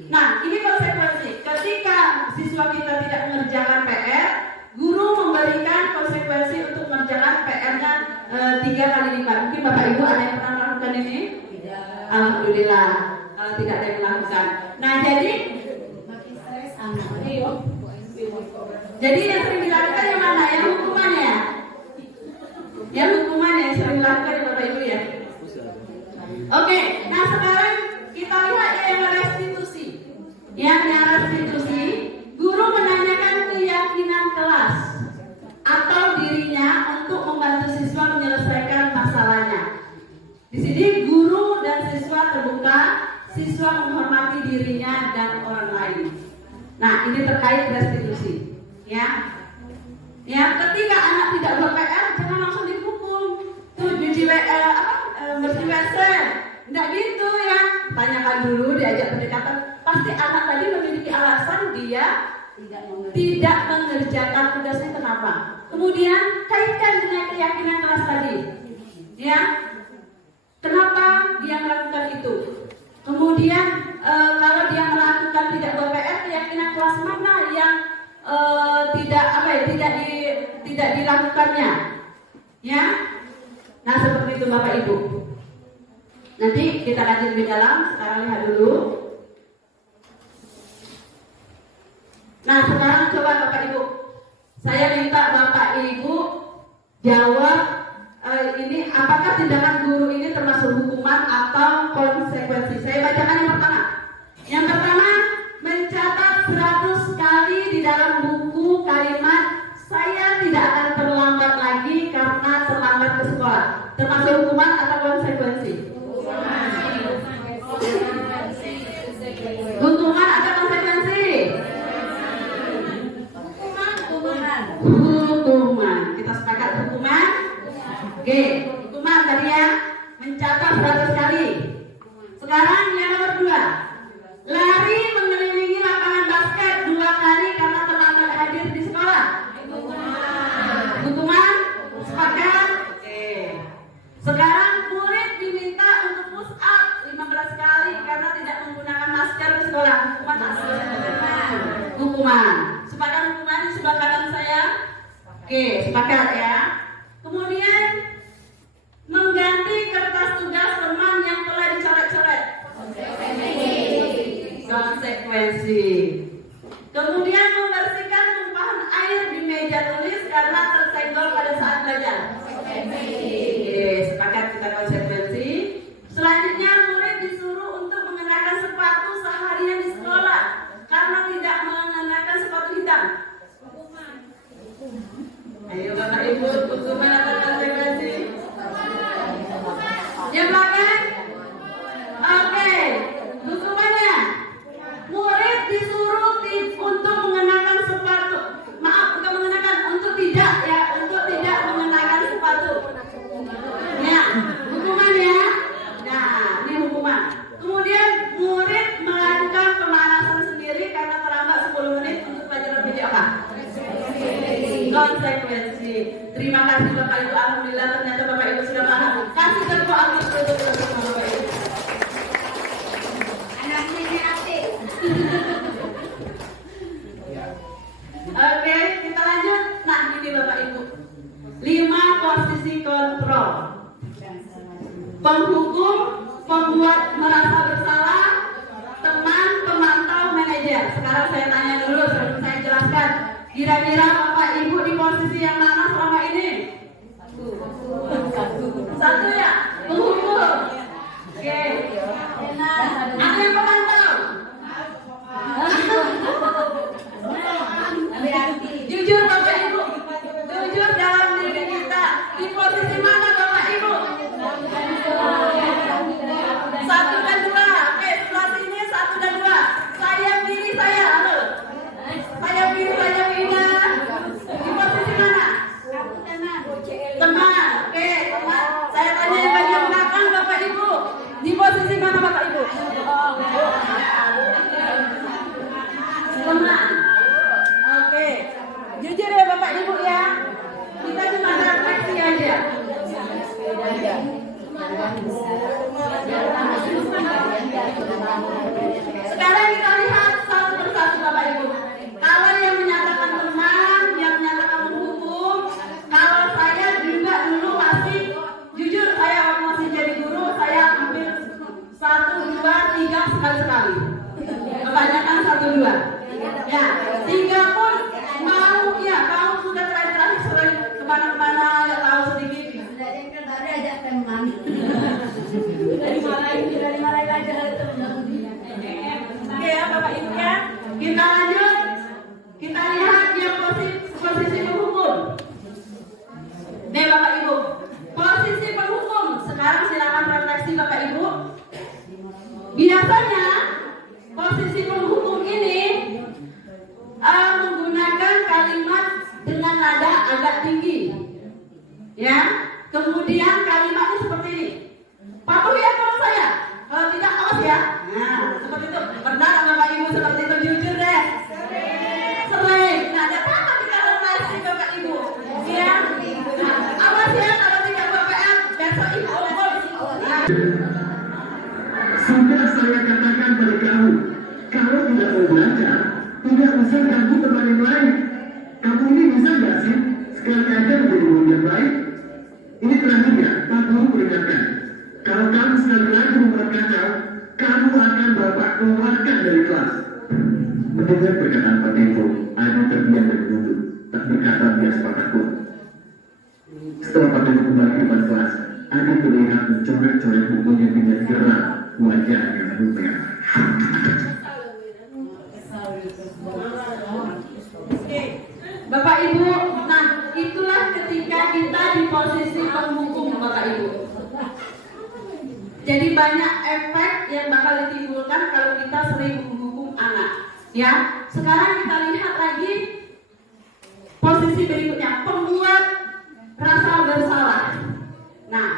Nah, ini konsekuensi. Ketika siswa kita tidak mengerjakan PR, guru memberikan konsekuensi untuk mengerjakan PR-nya 3 kali lipat. Mungkin Bapak Ibu ada yang pernah melakukan ini? Tidak. Alhamdulillah. Kalau tidak ada yang melakukan. Nah, jadi yang sering dilakukan yang mana? Yang hukumannya? Yang hukumannya yang sering dilakukan Bapak Ibu ya. Oke. Nah, sekarang kita lihat yang restitusi. Yang restitusi, guru menanyakan keyakinan kelas atau dirinya untuk membantu siswa menyelesaikan masalahnya. Di sini guru dan siswa terbuka, siswa menghormati dirinya dan orang lain. Nah, ini terkait restitusi, ya. Ya, ketika anak tidak buat PR, jangan langsung dihukum. Tuh bersih WC, tidak gitu ya. Tanyakan dulu, diajak pendekatan. Pasti anak tadi memiliki alasan dia tidak mengerjakan tugasnya kenapa. Kemudian kaitkan dengan keyakinan kelas tadi, ya. Kenapa dia melakukan itu? Kemudian kalau dia melakukan tidak buat PR, keyakinan kelas mana yang tidak dilakukannya, ya. Nah, seperti itu Bapak Ibu. Nanti kita lanjut di dalam. Sekarang lihat dulu. Nah, sekarang coba Bapak Ibu, saya minta Bapak Ibu jawab ini apakah tindakan guru ini termasuk hukuman atau konsekuensi. Saya bacakan yang pertama. Yang pertama, mencatat 100 kali di dalam buku kalimat saya tidak akan terlambat lagi karena terlambat ke sekolah. Termasuk hukuman atau konsekuensi? Hukuman atau konsekuensi? Hukuman. Kita sepakat hukuman. Oke, hukuman tadi ya, mencatat 100 kali. Sekarang yang nomor 2, lari mengelilingi lapangan basket 2 kali karena terlambat hadir di sekolah. Hukuman. Sepakat? Oke. Sekarang murid diminta untuk push up 15 kali karena tidak menggunakan masker di sekolah. Hukuman atau konsekuensi? Hukuman. Sepakat hukuman di sebelah kanan saya? Oke, sepakat ya. Kemudian mengganti kertas tugas teman yang telah dicoret-coret. konsekuensi. Kemudian membersihkan tumpahan air di meja tulis karena tersenggol pada saat belajar. Oke, sepakat kita konsekuensi. Selanjutnya murid disuruh untuk mengenakan sepatu seharian di sekolah karena tidak mengenakan sepatu hitam. Ayo Bapak Ibu, hukuman atau konsekuensi? Yang belakang? Oke, hukumannya murid disuruh untuk mengenakan sepatu. Maaf, bukan mengenakan, untuk tidak mengenakan sepatu. Ya, hukumannya. Nah, ini hukuman. Kemudian murid melakukan pemanasan sendiri karena terlambat 10 menit untuk pelajaran video apa? Konsekuensi. Terima kasih Bapak Ibu. Alhamdulillah ternyata Bapak Ibu sudah paham. Kasih tepuk tangan untuk Bapak Ibu. Anaknya kreatif. Oke, kita lanjut. Nah, ini Bapak Ibu. 5 posisi kontrol. Penghukum, pembuat merasa bersalah, teman, pemantau, manajer. Sekarang saya tanya dulu sebelum saya jelaskan. Kira-kira Bapak Ibu di posisi yang mana selama ini? Satu ya? Penghukum. Oke. Ada yang pemantau? Jujur Bapak Ibu, jujur dalam diri kita. Di posisi mana Bapak Ibu? 1 dan 2. Oke, sebelah sini 1 dan 2. Saya pilih saya. Halo. Saya pilih saya Wina. Di posisi mana? Teman. Oke, teman. Saya tanya di bagian belakang Bapak Ibu. Di posisi mana Bapak Ibu? Teman. Oke. Jujur ya Bapak Ibu ya. Kita cuma refleksi aja. Sekarang kita lihat satu persatu Bapak Ibu. Kalau yang menyatakan teman, yang menyatakan menghukum, kalau saya juga dulu masih jujur, saya waktu masih jadi guru, saya ambil 1, 2, 3 sekali-sekali. Kebanyakan 1, 2. Ya, 3 pun mau ya, mau sudah terakhir sering kemana-mana, ya tahu sedikit. Baru ajak teman. Dimarahin aja. Oke ya Bapak Ibu ya. Kita lanjut. Kita lihat yang posisi penghukum. Nih Bapak Ibu, posisi penghukum. Sekarang silakan refleksi Bapak Ibu. Biasanya posisi penghukum ini menggunakan kalimat dengan nada agak tinggi. Ya. Kemudian kalimatnya seperti ini. Patuhi aturan saya. Kalau tidak awas ya. Nah, seperti itu. Pernah Bapak Ibu seperti itu, jujur deh. Sering. Nah, ada apa kita relasi Bapak Ibu? Ya. Nah, awas ya kalau tidak BPM besok Ibu nah. Sudah saya katakan pada kamu, kalau tidak mau belajar, tidak usah ganggu teman yang lain. Kamu ini bisa nggak sih sekali aja menjadi murid yang baik? Ini terakhirnya, Pak Guru peringatkan. Kalau kamu sekali lagi membuat kacau, kamu akan Bapak keluarkan dari kelas. Mendengar perkataan Pak Devo, Adi terdiam dan menunduk, tak berkata bias patah pun. Setelah Pak Devo kembali ke depan kelas, Adi terlihat mencoret-coret bukunya dengan gerak, wajahnya merah. Bapak Ibu, nah itulah ketika kita di posisi penghukum Bapak Ibu. Jadi banyak efek yang bakal ditimbulkan kalau kita sering menghukum anak. Ya, sekarang kita lihat lagi posisi berikutnya, pembuat rasa bersalah. Nah,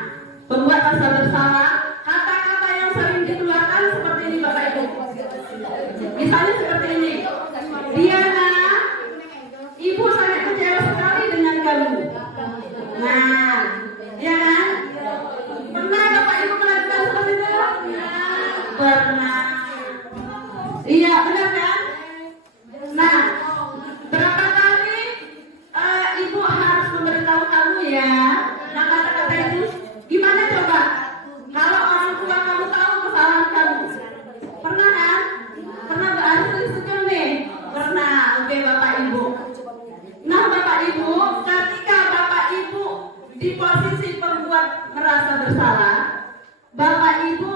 pembuat rasa bersalah, kata-kata yang sering dikeluarkan seperti ini Bapak Ibu. Misalnya seperti ini, Diana, Ibu sangat kecewa sekali dengan kamu. Nah, ya kan? Pernah Bapak Ibu melakukan seperti itu? Pernah. Iya, benar kan? Nah, berapa kali Ibu harus memberitahu kamu ya? Nah, kata-kata itu gimana coba? Kalau orang tua kamu tahu kesalahan kamu, pernah kan? Pernah berarti di posisi pembuat merasa bersalah, Bapak Ibu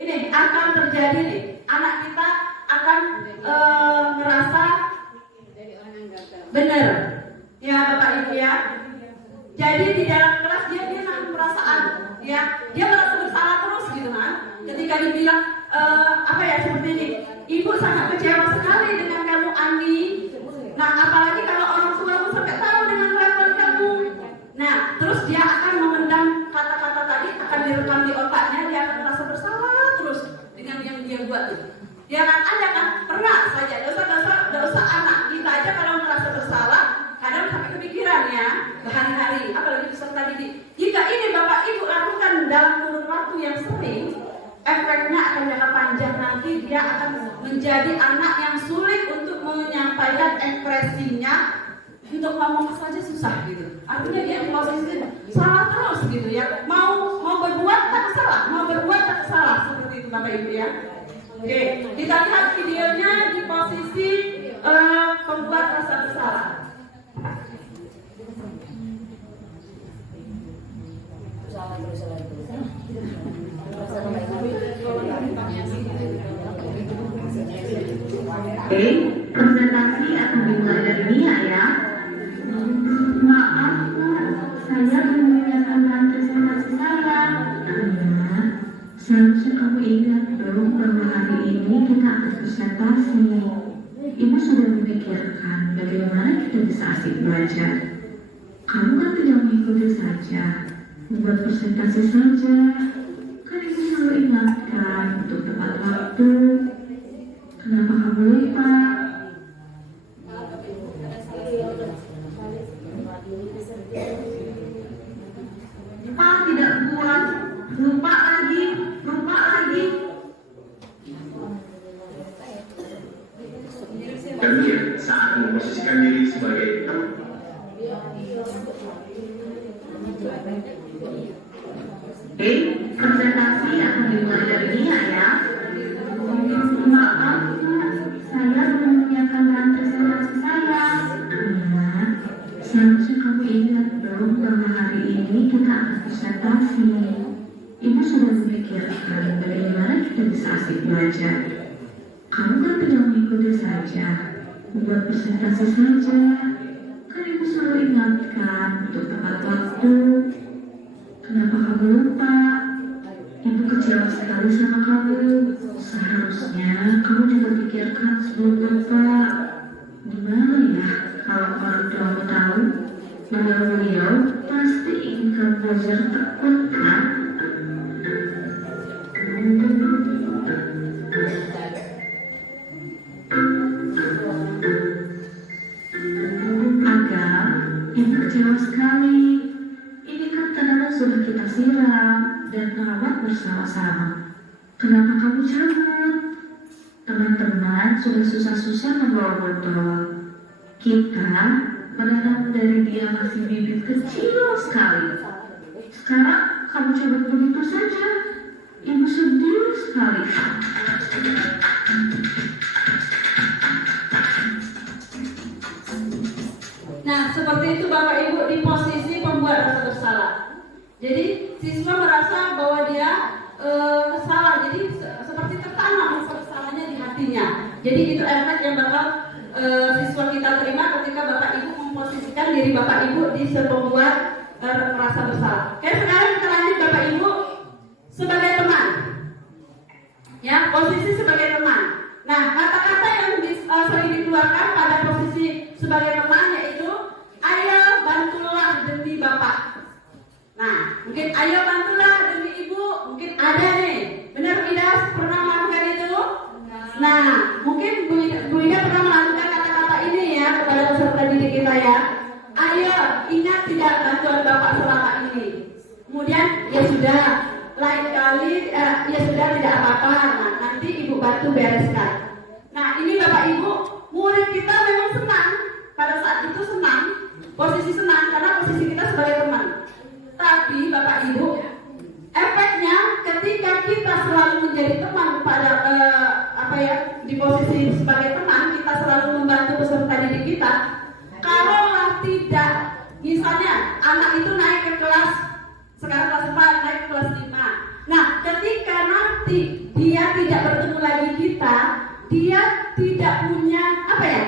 ini akan terjadi nih, anak kita akan merasa benar, ya Bapak Ibu ya. Jadi di dalam kelas dia nahan perasaan, ya dia merasa bersalah terus gitu kan. Ketika dibilang seperti ini, ibu sangat kecewa sekali dengan kamu Andi. Nah apalagi kalau orang tuamu sampai tahu dengan kelakuan kamu. Nah terus dia akan memendam kata-kata tadi, akan direkam di otaknya, dia akan merasa bersalah terus dengan yang dia buat itu. Ya kan, ada kan, pernah saja dosa anak kita aja kalau merasa bersalah kadang sampai kepikiran ya berhari-hari, apalagi peserta didik. Jika ini Bapak Ibu lakukan dalam kurun waktu yang sering, efeknya akan jangka panjang, nanti dia akan menjadi anak yang sulit untuk menyampaikan ekspresinya, untuk ngomong saja susah gitu. Artinya dia di posisi salah terus gitu ya. Mau berbuat tak salah, mau berbuat tak salah, seperti itu Bapak Ibu ya. Oke, kita lihat videonya di posisi pembuat rasa bersalah. Oke, presentasi akan dimulai dari Nia ya. Maaf, saya belum menyatakan presentasi saya. Seharusnya kamu ingat dong bahwa hari ini kita akan presentasi. Ibu sudah memikirkan bagaimana kita bisa asik belajar. Kamu kan tidak mengikuti saja, membuat presentasi saja. Kan ibu selalu ingatkan untuk tepat waktu. Kenapa kamu lupa? Tidak buat, lupa lagi. Dan saat memposisikan diri sebagai Oke, presentasi akan dimulai dari Nia ya. Maaf, saya belum menyiapkan bahan presentasi saya. Seharusnya kamu ingat dong bahwa hari ini kita akan presentasi. Ibu sudah memikirkan bagaimana kita bisa asik belajar. Kamu kan tidak mengikuti saja, membuat presentasi saja. Kan ibu selalu ingatkan untuk tepat waktu. Kenapa kamu lupa? Ibu kecewa sekali sama kamu. Seharusnya kamu juga pikirkan sebelum lupa. Gimana ya kalau orang tuamu tahu bahwa beliau pasti ingin kamu belajar tekun kan? Agak, ibu kecewa sekali. Ini kan tanaman sudah kita siram dan merawat bersama-sama. Kenapa kamu cabut? Teman-teman sudah susah-susah membawa botol. Kita menanam dari dia masih bibit kecil sekali. Sekarang kamu cabut begitu saja. Ibu sedih sekali. Nah, seperti itu Bapak Ibu di posisi pembuat rasa bersalah. Jadi siswa merasa bahwa dia salah, jadi seperti tertanam rasa bersalahnya di hatinya. Jadi itu efek yang bakal siswa kita terima ketika Bapak Ibu memposisikan diri Bapak Ibu di pembuat rasa bersalah. Oke, sekarang kita lanjut Bapak Ibu sebagai teman. Ya, posisi sebagai teman. Nah, kata-kata yang sering dikeluarkan pada posisi sebagai teman yaitu ayo bantulah demi Bapak. Nah, mungkin ayo bantulah demi Ibu, mungkin ada nih. Benar Ida pernah melakukan itu? Nah, mungkin Bu Ida pernah melakukan kata-kata ini ya kepada peserta didik kita ya. Ayo ingat tidak bantuan Bapak selama ini. Kemudian ya sudah, lain kali ya sudah tidak apa-apa. Nah, nanti Ibu bantu bereskan. Nah, ini Bapak Ibu, murid kita memang senang. Pada saat itu senang, posisi senang karena posisi kita sebagai teman. Tapi Bapak Ibu, efeknya ketika kita selalu menjadi teman pada di posisi sebagai teman, kita selalu membantu peserta didik kita. Kalaulah tidak, misalnya anak itu naik ke kelas, sekarang kelas 4, naik kelas 5. Nah, ketika nanti dia tidak bertemu lagi kita, dia tidak punya apa ya?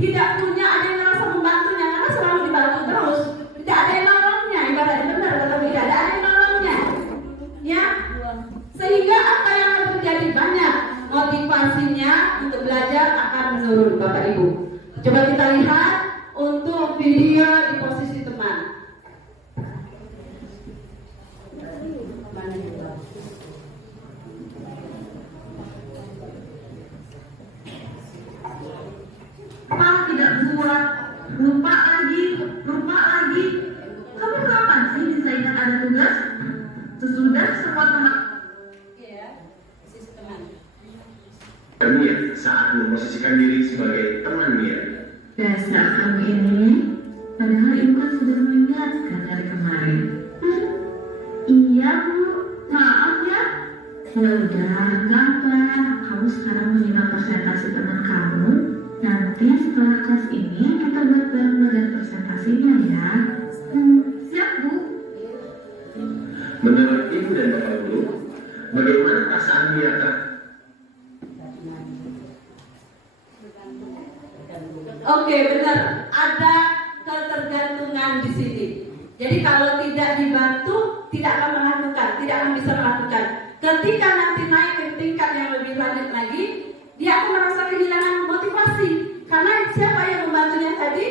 Tidak punya ada yang merasa membantunya karena selalu dibantu terus. Tidak ada yang nolongnya, ibaratnya benar atau tidak ada yang nolongnya. Ya. Sehingga apa yang akan terjadi? Banyak motivasinya untuk belajar akan menurun, Bapak Ibu. Coba kita lihat untuk video di posisi teman. Pak tidak buat, lupa lagi. Kamu kapan sih bisa ingat ada tugas? Sesudah semua teman. Iya, posisi teman. Mia saat memposisikan diri sebagai teman Mia. Dasar kamu ini, padahal ibu kan sudah mengingatkan dari kemarin. Iya bu, maaf ya. Ya udah, enggak apa. Kamu sekarang menyimak presentasi teman kamu. Nanti setelah kelas ini kita buat bareng-bareng presentasinya ya. Siap bu. Menurut ibu dan bapak guru, bagaimana perasaan Mia kak? Oke, benar. Ada ketergantungan di sini. Jadi kalau tidak dibantu, tidak akan melakukan, tidak akan bisa melakukan. Ketika nanti naik ke tingkat yang lebih lanjut lagi, dia akan merasa kehilangan motivasi. Karena siapa yang membantunya tadi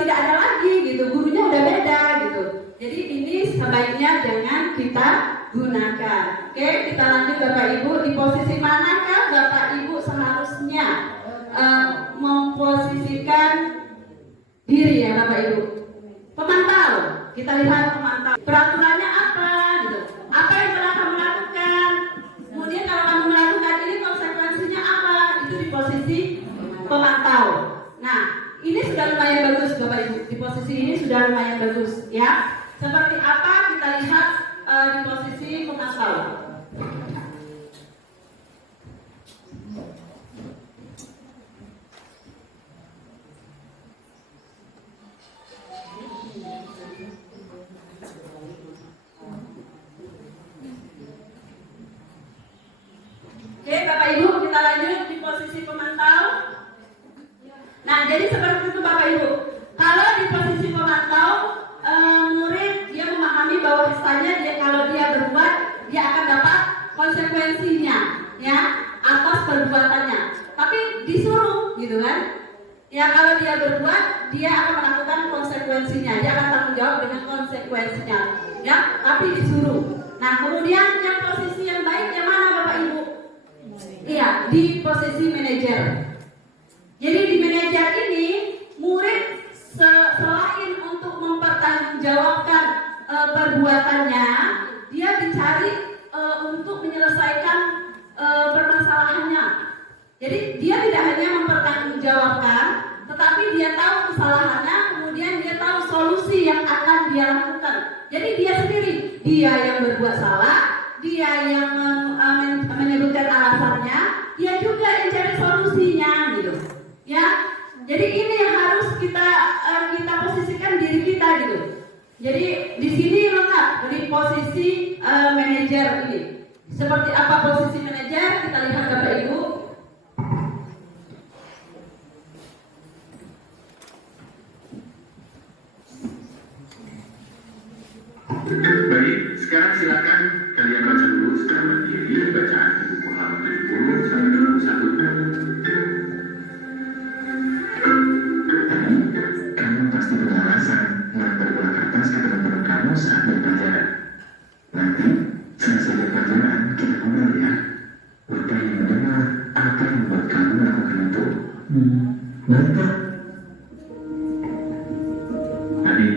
tidak ada lagi gitu, gurunya udah beda gitu. Jadi ini sebaiknya jangan kita gunakan. Oke, kita lanjut Bapak Ibu. Di posisi manakah Bapak Ibu seharusnya memposisikan diri ya Bapak Ibu? Pemantau. Kita lihat pemantau. Peraturannya apa gitu? Apa yang telah kamu lakukan? Kemudian kalau kamu melakukan ini konsekuensinya apa? Itu di posisi pemantau. Nah, ini sudah lumayan bagus Bapak Ibu. Di posisi ini sudah lumayan bagus ya. Seperti apa kita lihat di posisi pemantau. Oke, Bapak Ibu, kita lanjut di posisi pemantau. Nah, jadi seperti itu Bapak Ibu. Kalau di posisi pemantau, murid dia memahami bahwasanya dia kalau dia berbuat, dia akan dapat konsekuensinya, ya, atas perbuatannya. Tapi disuruh, gitu kan? Ya, kalau dia berbuat, dia akan melakukan konsekuensinya. Dia akan tanggung jawab dengan konsekuensinya, ya. Tapi disuruh. Nah, kemudian yang posisi yang baik yang mana Bapak Ibu? Iya, di posisi manajer. Jadi di manajer ini murid selain untuk mempertanggungjawabkan perbuatannya, dia dicari untuk menyelesaikan permasalahannya. Jadi dia tidak hanya mempertanggungjawabkan, tetapi dia tahu kesalahannya, kemudian dia tahu solusi yang akan dia lakukan. Jadi dia sendiri, dia yang berbuat salah, dia yang menyebutkan alasannya, dia juga yang cari solusinya gitu. Ya, jadi ini yang harus kita posisikan diri kita gitu. Jadi di sini lengkap di posisi manajer ini. Seperti apa posisi manajer? Kita lihat Bapak Ibu. Baik, sekarang silakan kalian baca dulu secara mandiri bacaan di buku halaman 70 sampai 71. Tadi, kamu pasti punya alasan mengambil bola kertas ke dalam perut kamu saat berpelajaran. Nanti, selesai berpelajaran, kita ngobrol ya. Lupa yang mendengar apa yang membuat kamu melakukan itu. Baik, Pak. Adik,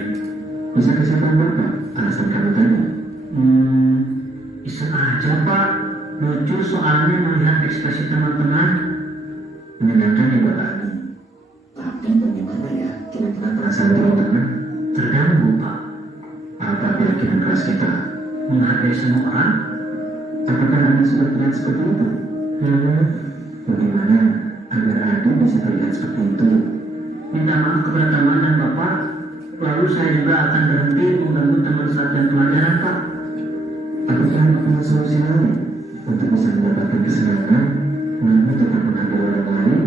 bisa kasih tahu Bapak alasan kamu tadi? Bisa aja Pak, lucu soalnya melihat ekspresi teman-teman. Menyenangkan ya Bapak. Tapi bagaimana ya kira-kira perasaan teman-teman? Terganggu Pak. Apa keyakinan keras kita? Menghargai semua orang. Apakah Anda sudah terlihat seperti itu? Bagaimana agar Anda bisa terlihat seperti itu? Minta maaf kepada teman dan Bapak. lalu saya juga akan berhenti mengganggu teman satu pelajaran, Pak. Apakah Anda punya solusi lain untuk bisa mendapatkan kesenangan namun tetap menghargai orang lain?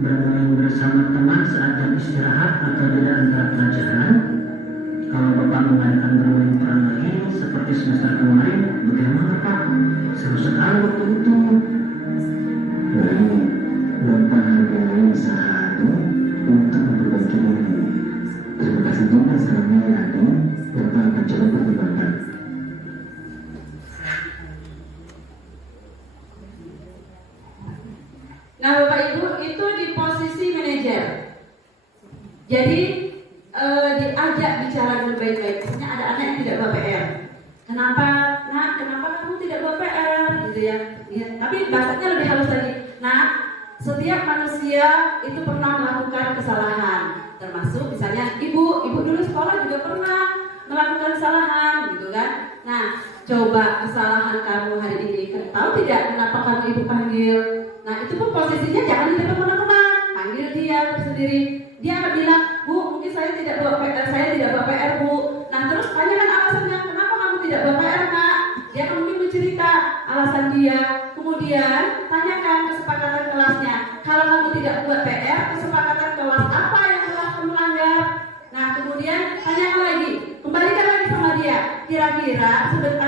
Bermain bersama teman saat jam istirahat atau jeda antara pelajaran. Kalau Bapak mengadakan bermain peran lagi seperti semester kemarin, bagaimana Pak? Seru sekali waktu itu. Baik, Bapak hargai usahamu untuk memperbaiki diri. Terima kasih juga sarannya ya adik. Bapak akan coba pertimbangkan. Nah Bapak Ibu itu di posisi manajer. Jadi diajak bicara dengan baik-baik. Misalnya ada anak yang tidak buat PR. Kenapa kamu tidak buat PR? Gitu ya. Tapi bahasanya lebih halus lagi. Nah, setiap manusia itu pernah melakukan kesalahan. Termasuk misalnya ibu dulu sekolah juga pernah melakukan kesalahan, gitu kan? Nah, coba kesalahan kamu hari ini. Tahu tidak kenapa kamu ibu panggil? Nah, itu pun posisinya jangan di depan teman-teman. Panggil dia sendiri. Dia akan bilang, Bu, mungkin saya tidak buat PR, Bu. Nah, terus tanyakan alasannya, kenapa kamu tidak buat PR, Nak? Dia akan mungkin bercerita alasan dia. Kemudian, tanyakan kesepakatan kelasnya. Kalau kamu tidak buat PR, kesepakatan kelas apa yang telah kamu langgar? Nah, kemudian tanyakan lagi, kembalikan lagi sama dia. Kira-kira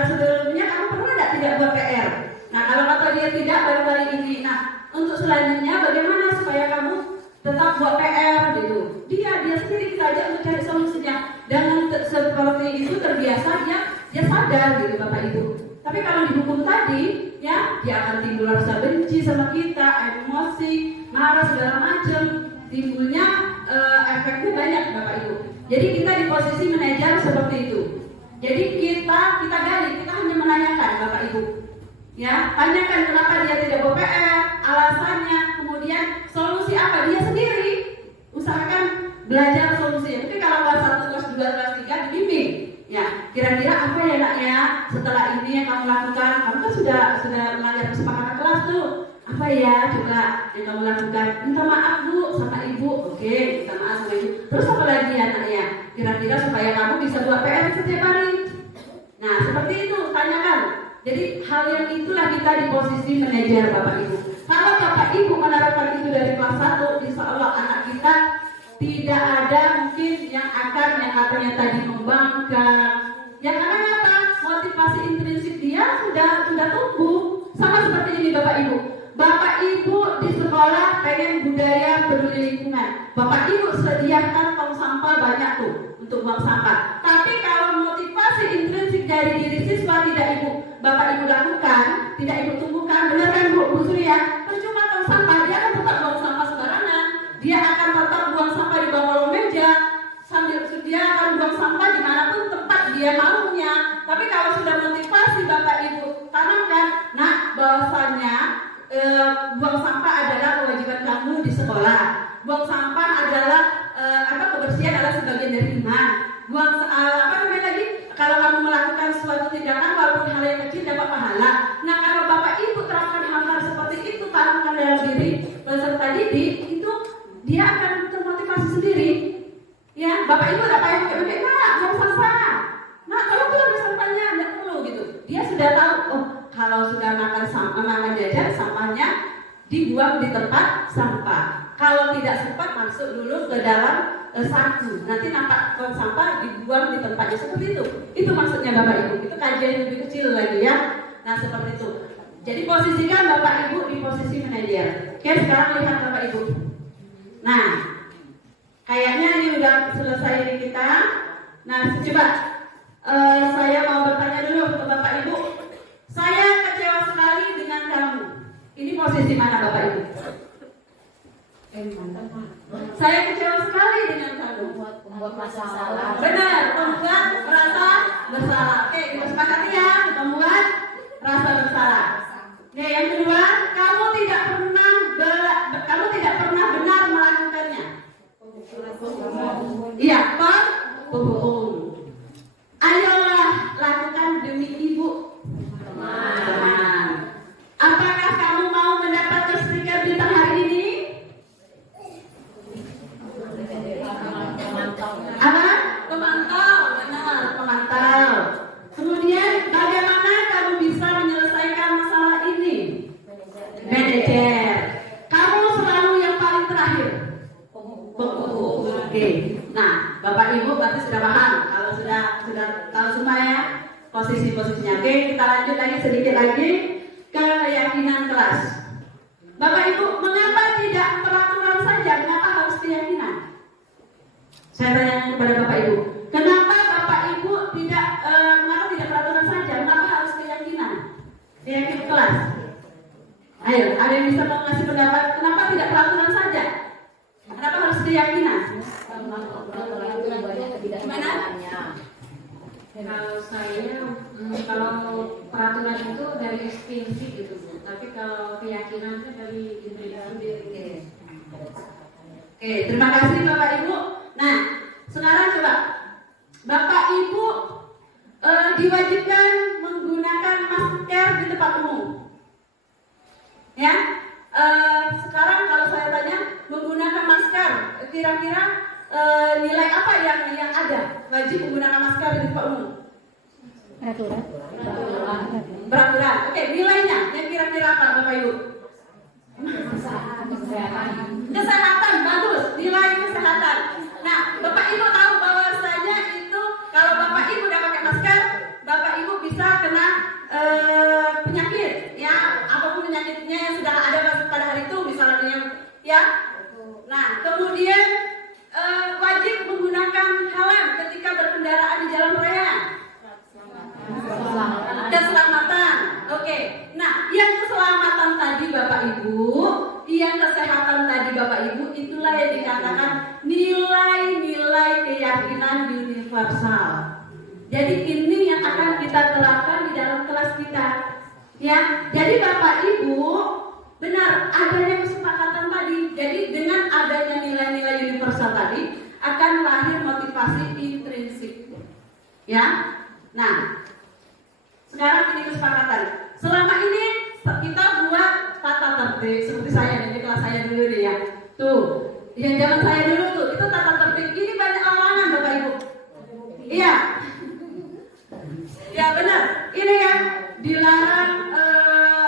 sebelumnya kamu pernah tidak buat PR? Nah, kalau kata dia tidak, baru kali ini. Nah, untuk selanjutnya bagaimana supaya kamu tetap buat PR gitu. Dia sendiri kita ajak untuk cari solusinya. Dengan seperti itu terbiasa dia sadar gitu Bapak Ibu. Tapi kalau dihukum tadi ya dia akan timbul rasa benci sama kita, emosi, marah segala macam. Timbulnya efeknya banyak Bapak Ibu. Jadi kita di posisi manajer seperti itu. Jadi kita gali, kita hanya menanyakan Bapak Ibu. Ya, tanyakan kenapa dia tidak buat PR, alasannya, kemudian solusi apa dia sendiri. Usahakan belajar solusinya. Mungkin kalau kelas 1, kelas 2, kelas 3 dibimbing. Ya, kira-kira apa ya Nak ya setelah ini yang kamu lakukan? Kamu kan sudah melanggar kesepakatan kelas tuh. Apa ya coba yang kamu lakukan? Minta maaf Bu sama Ibu. Oke, minta maaf sama Ibu. Terus apa lagi ya Nak ya? Kira-kira supaya kamu bisa buat PR setiap hari. Nah, seperti itu tanyakan. Jadi hal yang itulah kita di posisi manajer Bapak Ibu. Kalau Bapak Ibu menerapkan itu dari kelas 1, insya Allah anak kita tidak ada mungkin yang katanya tadi membangkang. Yang karena apa? Motivasi intrinsik dia sudah tumbuh. Sama seperti ini Bapak Ibu. Bapak Ibu di sekolah pengen budaya peduli lingkungan. Bapak Ibu sediakan tong sampah banyak tuh untuk buang sampah. Tapi kalau motivasi intrinsik dari diri siswa tidak Bapak Ibu lakukan, tidak Ibu tumbuhkan, benar kan Bu Surya? Percuma tong sampah, dia akan tetap buang sampah sembarangan. Dia akan tetap buang sampah di bawah kolong meja. Sambil dia akan buang sampah dimanapun tempat dia maunya. Tapi kalau sudah motivasi Bapak Ibu tanamkan, nah bahwasanya buang sampah adalah kewajiban kamu di sekolah. Buang sampah adalah kebersihan adalah sebagian dari iman. Buang kalau kamu melakukan suatu tindakan walaupun hal yang kecil dapat pahala. Nah, kalau Bapak Ibu terapkan hal-hal seperti itu tanamkan dalam diri peserta didik, itu dia akan termotivasi sendiri. Ya, Bapak Ibu ada payah pakai buang sampah. Nah, kalau buang sampahnya tidak perlu gitu. Dia sudah tahu, oh kalau sudah makan jajan sampahnya dibuang di tempat sampah. Kalau tidak sempat masuk dulu ke dalam saku. Nanti nampak sampah dibuang di tempatnya seperti itu. Itu maksudnya Bapak Ibu. Itu kajian yang lebih kecil lagi ya. Nah seperti itu. Jadi posisikan Bapak Ibu di posisi manajer. Oke, sekarang lihat Bapak Ibu. Nah, kayaknya ini udah selesai ini kita. Nah, coba saya mau bertanya dulu ke Bapak Ibu. Saya kecewa sekali dengan kamu. Ini posisi mana Bapak Ibu? Saya kecewa sekali dengan kamu. Membuat masalah. Benar, membuat merasa bersalah. Oke, kita sepakati ya, membuat rasa bersalah. Oke, yang kedua, kamu tidak pernah benar melakukannya. Iya, bohong. Ayolah lakukan demi Ibu. Teman. Apakah kamu mau mendapatkan stiker bintang hari ini? Bapak Ibu pasti sudah paham. Kalau sudah tahu semua ya posisi-posisinya. Oke, kita lanjut lagi sedikit lagi ke keyakinan kelas. Bapak Ibu, mengapa tidak peraturan saja? Mengapa harus keyakinan? Saya tanya kepada Bapak Ibu, kenapa Bapak Ibu tidak mengapa tidak peraturan saja? Mengapa harus keyakinan? Keyakinan kelas. Ayo, ada yang bisa mengasih pendapat? Kenapa tidak peraturan saja? Kenapa harus keyakinan? Gimana? Kalau saya, kalau peraturan itu dari ekstrinsi gitu, Bu. Tapi kalau keyakinan itu dari intrinsik. Oke, terima kasih Bapak Ibu. Nah, sekarang coba Bapak Ibu diwajibkan menggunakan masker di tempat umum. Ya, sekarang kalau saya tanya menggunakan masker, kira-kira nilai apa yang ada wajib menggunakan masker di tempat umum? Peraturan. Oke, nilainya yang kira-kira apa Bapak Ibu? Kesehatan, bagus. Nilai kesehatan. Nah, Bapak Ibu tahu bahwasanya itu kalau Bapak Ibu udah pakai masker, Bapak Ibu bisa kena penyakit, ya, apapun penyakitnya yang sudah ada pada hari itu, misalnya, ya. Nah, kemudian wajib menggunakan helm ketika berkendaraan di jalan raya. Keselamatan. Oke. Nah, yang keselamatan tadi Bapak Ibu, yang kesehatan tadi Bapak Ibu, itulah yang dikatakan nilai-nilai keyakinan universal. Jadi ini yang akan kita terapkan di dalam kelas kita. Ya. Jadi Bapak Ibu, benar adanya kesepakatan tadi. Jadi dengan adanya nilai-nilai universal tadi akan lahir motivasi intrinsik. Ya. Nah, sekarang ini kesepakatan. Selama ini kita buat tata tertib seperti saya di kelas saya dulu nih ya. Tuh, yang zaman saya dulu tuh itu tata tertib. Ini banyak larangan Bapak Ibu. Iya. Ya benar. Ini yang dilarang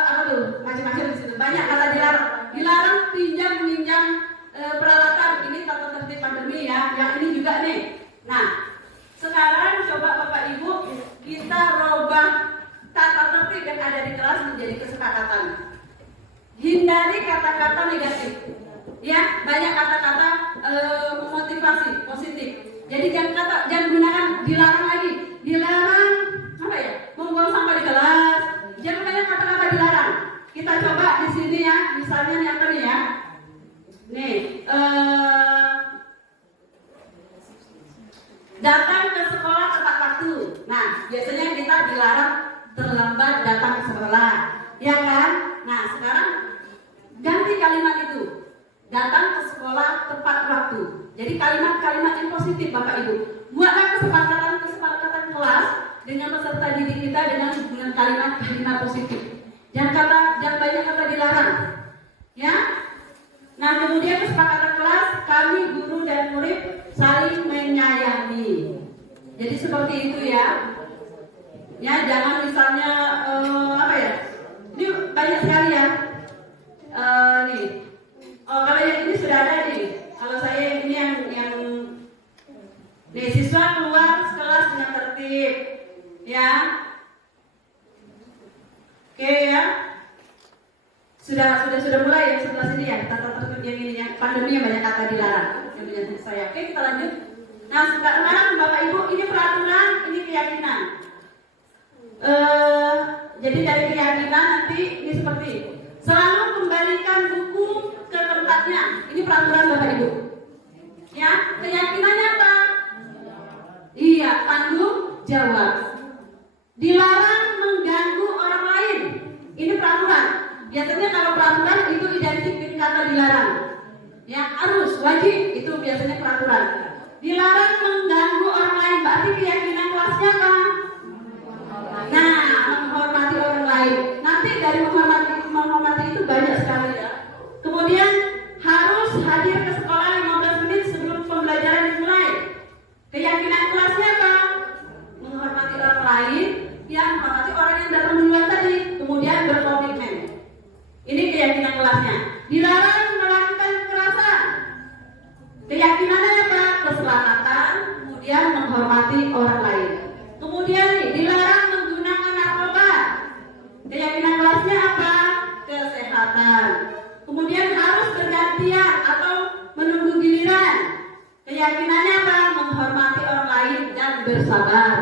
apa tuh? Macam-macam di situ. Banyak kata dilarang. Dilarang pinjam-minjam peralatan. Ini tata tertib pandemi ya. Yang ini juga nih. Nah, sekarang coba Bapak Ibu kita robah tata tertib yang ada di kelas menjadi kesepakatan. Hindari kata-kata negatif. Ya, banyak kata-kata motivasi positif. Jadi jangan gunakan dilarang lagi. Dilarang apa ya? Membuang sampah di kelas. Jangan banyak kata-kata dilarang. Kita coba di sini ya, misalnya nih apa nih ya? Nih, datang ke sekolah tepat waktu. Nah, biasanya kita dilarang terlambat datang ke sekolah, ya kan? Nah, sekarang ganti kalimat itu. Datang ke sekolah tepat waktu. Jadi kalimat-kalimat yang positif Bapak Ibu. Buatlah kesepakatan kelas dengan peserta didik kita dengan kalimat-kalimat positif. Jangan banyak kata dilarang. Ya. Nah, kemudian kesepakatan kelas, kami guru dan murid saling menyayangi. Jadi seperti itu ya. Ya, jangan misalnya apa ya? Ini banyak sekali ya. Nih. Oh, kalau yang ini sudah ada nih. Kalau saya ini yang nih, siswa keluar kelas dengan tertib. Ya. Oke ya. Sudah mulai ya sebelah sini ya. Tata tertib yang ini yang pandemi yang banyak kata dilarang. Yang punya saya. Oke, kita lanjut. Nah, sekarang Bapak Ibu, ini peraturan, ini keyakinan. Jadi dari keyakinan nanti ini seperti selalu kembalikan buku ke tempatnya. Ini peraturan Bapak Ibu. Ya, keyakinannya apa? Iya, tanggung jawab. Dilarang mengganggu orang lain. Ini peraturan. Biasanya kalau peraturan itu identik dengan kata dilarang. Ya, harus, wajib, itu biasanya peraturan. Dilarang mengganggu orang lain, berarti keyakinan kelasnya apa? Nah, menghormati orang lain. Nanti dari menghormati itu banyak sekali ya. Kemudian harus hadir ke sekolah 15 menit sebelum pembelajaran dimulai. Keyakinan kelasnya apa? Menghormati orang lain, yang menghormati orang yang datang duluan tadi. Kemudian berkomitmen. Ini keyakinan kelasnya. Dilarang melakukan kekerasan. Keyakinannya apa? Keselamatan, menghormati orang lain. Kemudian nih, dilarang menggunakan narkoba. Keyakinan kelasnya apa? Kesehatan. Kemudian harus bergantian atau menunggu giliran. Keyakinannya apa? Menghormati orang lain dan bersabar.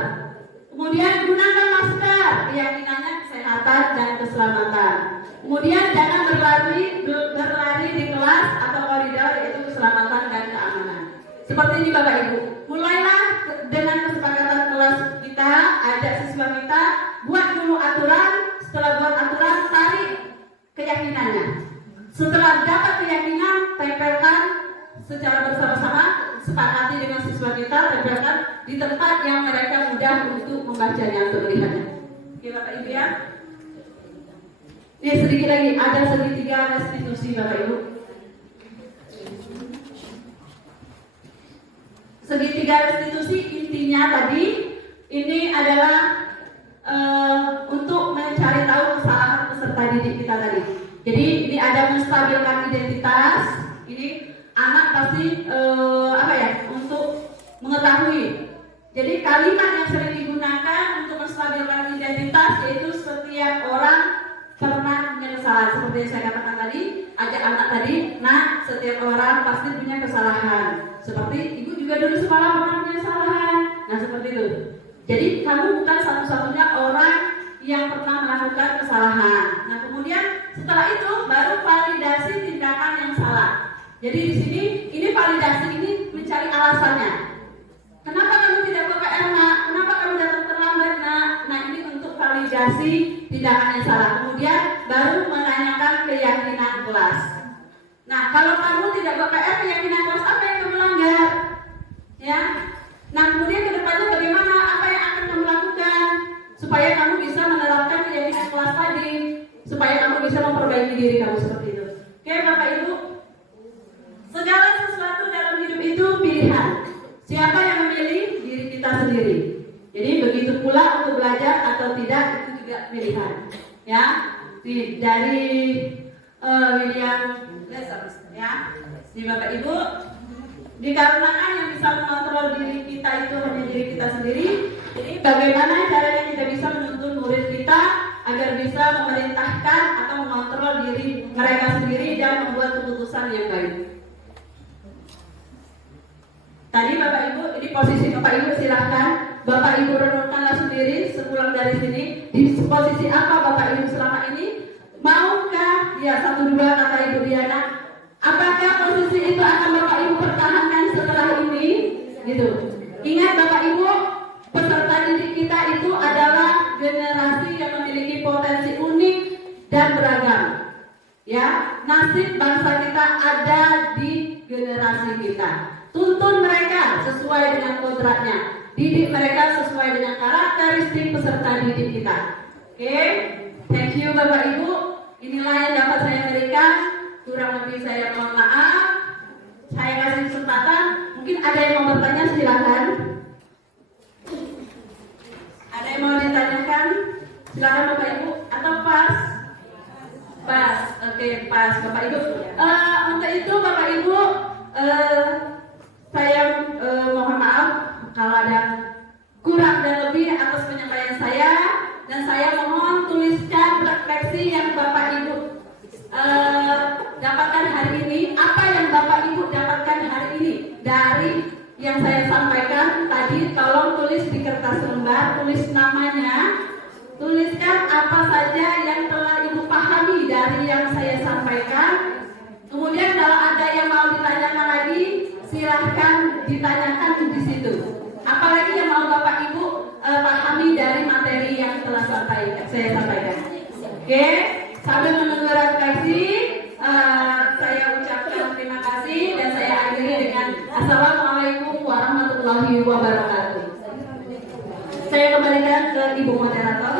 Kemudian gunakan masker. Keyakinannya kesehatan dan keselamatan. Kemudian jangan berlari di kelas atau koridor, yaitu keselamatan dan keamanan. Seperti ini Bapak Ibu. Mulailah dengan kesepakatan kelas kita, ajak siswa kita buat dulu aturan. Setelah buat aturan, tarik keyakinannya. Setelah dapat keyakinan, tempelkan secara bersama-sama, sepakati dengan siswa kita, tempelkan di tempat yang mereka mudah untuk membacanya atau melihatnya. Oke Bapak Ibu ya. Ini sedikit lagi, ada segitiga restitusi Bapak Ibu. Segitiga restitusi intinya tadi ini adalah untuk mencari tahu kesalahan peserta didik kita tadi. Jadi ini ada menstabilkan identitas. Ini anak pasti untuk mengetahui. Jadi kalimat yang sering digunakan untuk menstabilkan identitas yaitu setiap orang pernah punya kesalahan. Seperti yang saya katakan tadi, ajak anak tadi, nah setiap orang pasti punya kesalahan. Seperti ibu juga dulu sekolah pernah punya kesalahan. Nah seperti itu. Jadi kamu bukan satu-satunya orang yang pernah melakukan kesalahan. Nah kemudian setelah itu baru validasi tindakan yang salah. Jadi di sini ini validasi ini mencari alasannya. Kenapa kamu tidak PPR nak? Kenapa kamu datang terlambat nak? Nah ini untuk validasi tindakan yang salah. Kemudian baru menanyakan keyakinan kelas. Nah kalau kamu tidak PPR keyakinan kelas apa yang kamu langgar? Ya. Nah kemudian kedepannya bagaimana? Apa yang akan kamu lakukan supaya kamu bisa menerapkan keyakinan kelas tadi, supaya kamu bisa memperbaiki diri kamu seperti itu. Oke Bapak Ibu, segala sesuatu dalam hidup itu pilihan. Siapa yang memilih? Diri kita sendiri. Jadi begitu pula untuk belajar atau tidak itu juga pilihan. Ya, dari William Lessers. Ya, di Bapak Ibu, dikarenakan yang bisa mengontrol diri kita itu hanya diri kita sendiri. Jadi bagaimana caranya kita bisa menuntun murid kita agar bisa memerintahkan atau mengontrol diri mereka sendiri dan membuat keputusan yang baik. Tadi Bapak Ibu, ini posisi Bapak Ibu silahkan. Bapak Ibu renungkanlah sendiri sepulang dari sini. Di posisi apa Bapak Ibu selama ini? Maukah? Ya, 1, 2 kata Ibu Diana. Apakah posisi itu akan Bapak Ibu pertahankan setelah ini? Gitu. Ingat Bapak Ibu, peserta didik kita itu adalah generasi yang memiliki potensi unik dan beragam. Ya, nasib bangsa kita ada di generasi kita. Tuntun mereka sesuai dengan kodratnya. Didik mereka sesuai dengan karakteristik peserta didik kita. Oke, thank you Bapak Ibu. Inilah yang dapat saya berikan. Kurang lebih saya mohon maaf. Saya kasih kesempatan. Mungkin ada yang mau bertanya, silakan. Ada yang mau ditanyakan? Silakan Bapak Ibu. Atau pas? Pas. Oke, pas Bapak Ibu. Untuk itu Bapak Ibu, saya mohon maaf kalau ada kurang dan lebih atas penyampaian saya, dan saya mohon tuliskan refleksi yang Bapak Ibu dapatkan hari ini. Apa yang Bapak Ibu dapatkan hari ini dari yang saya sampaikan tadi? Tolong tulis di kertas lembar, tulis namanya, tuliskan apa saja yang telah Ibu pahami dari yang saya sampaikan. Kemudian kalau ada yang mau ditanyakan lagi, silahkan ditanyakan di situ. Apalagi yang mau Bapak Ibu pahami dari materi yang telah saya sampaikan. Oke, sambil menunggu refleksi, saya ucapkan terima kasih dan saya akhiri dengan Assalamualaikum warahmatullahi wabarakatuh. Saya kembalikan ke Ibu Moderator.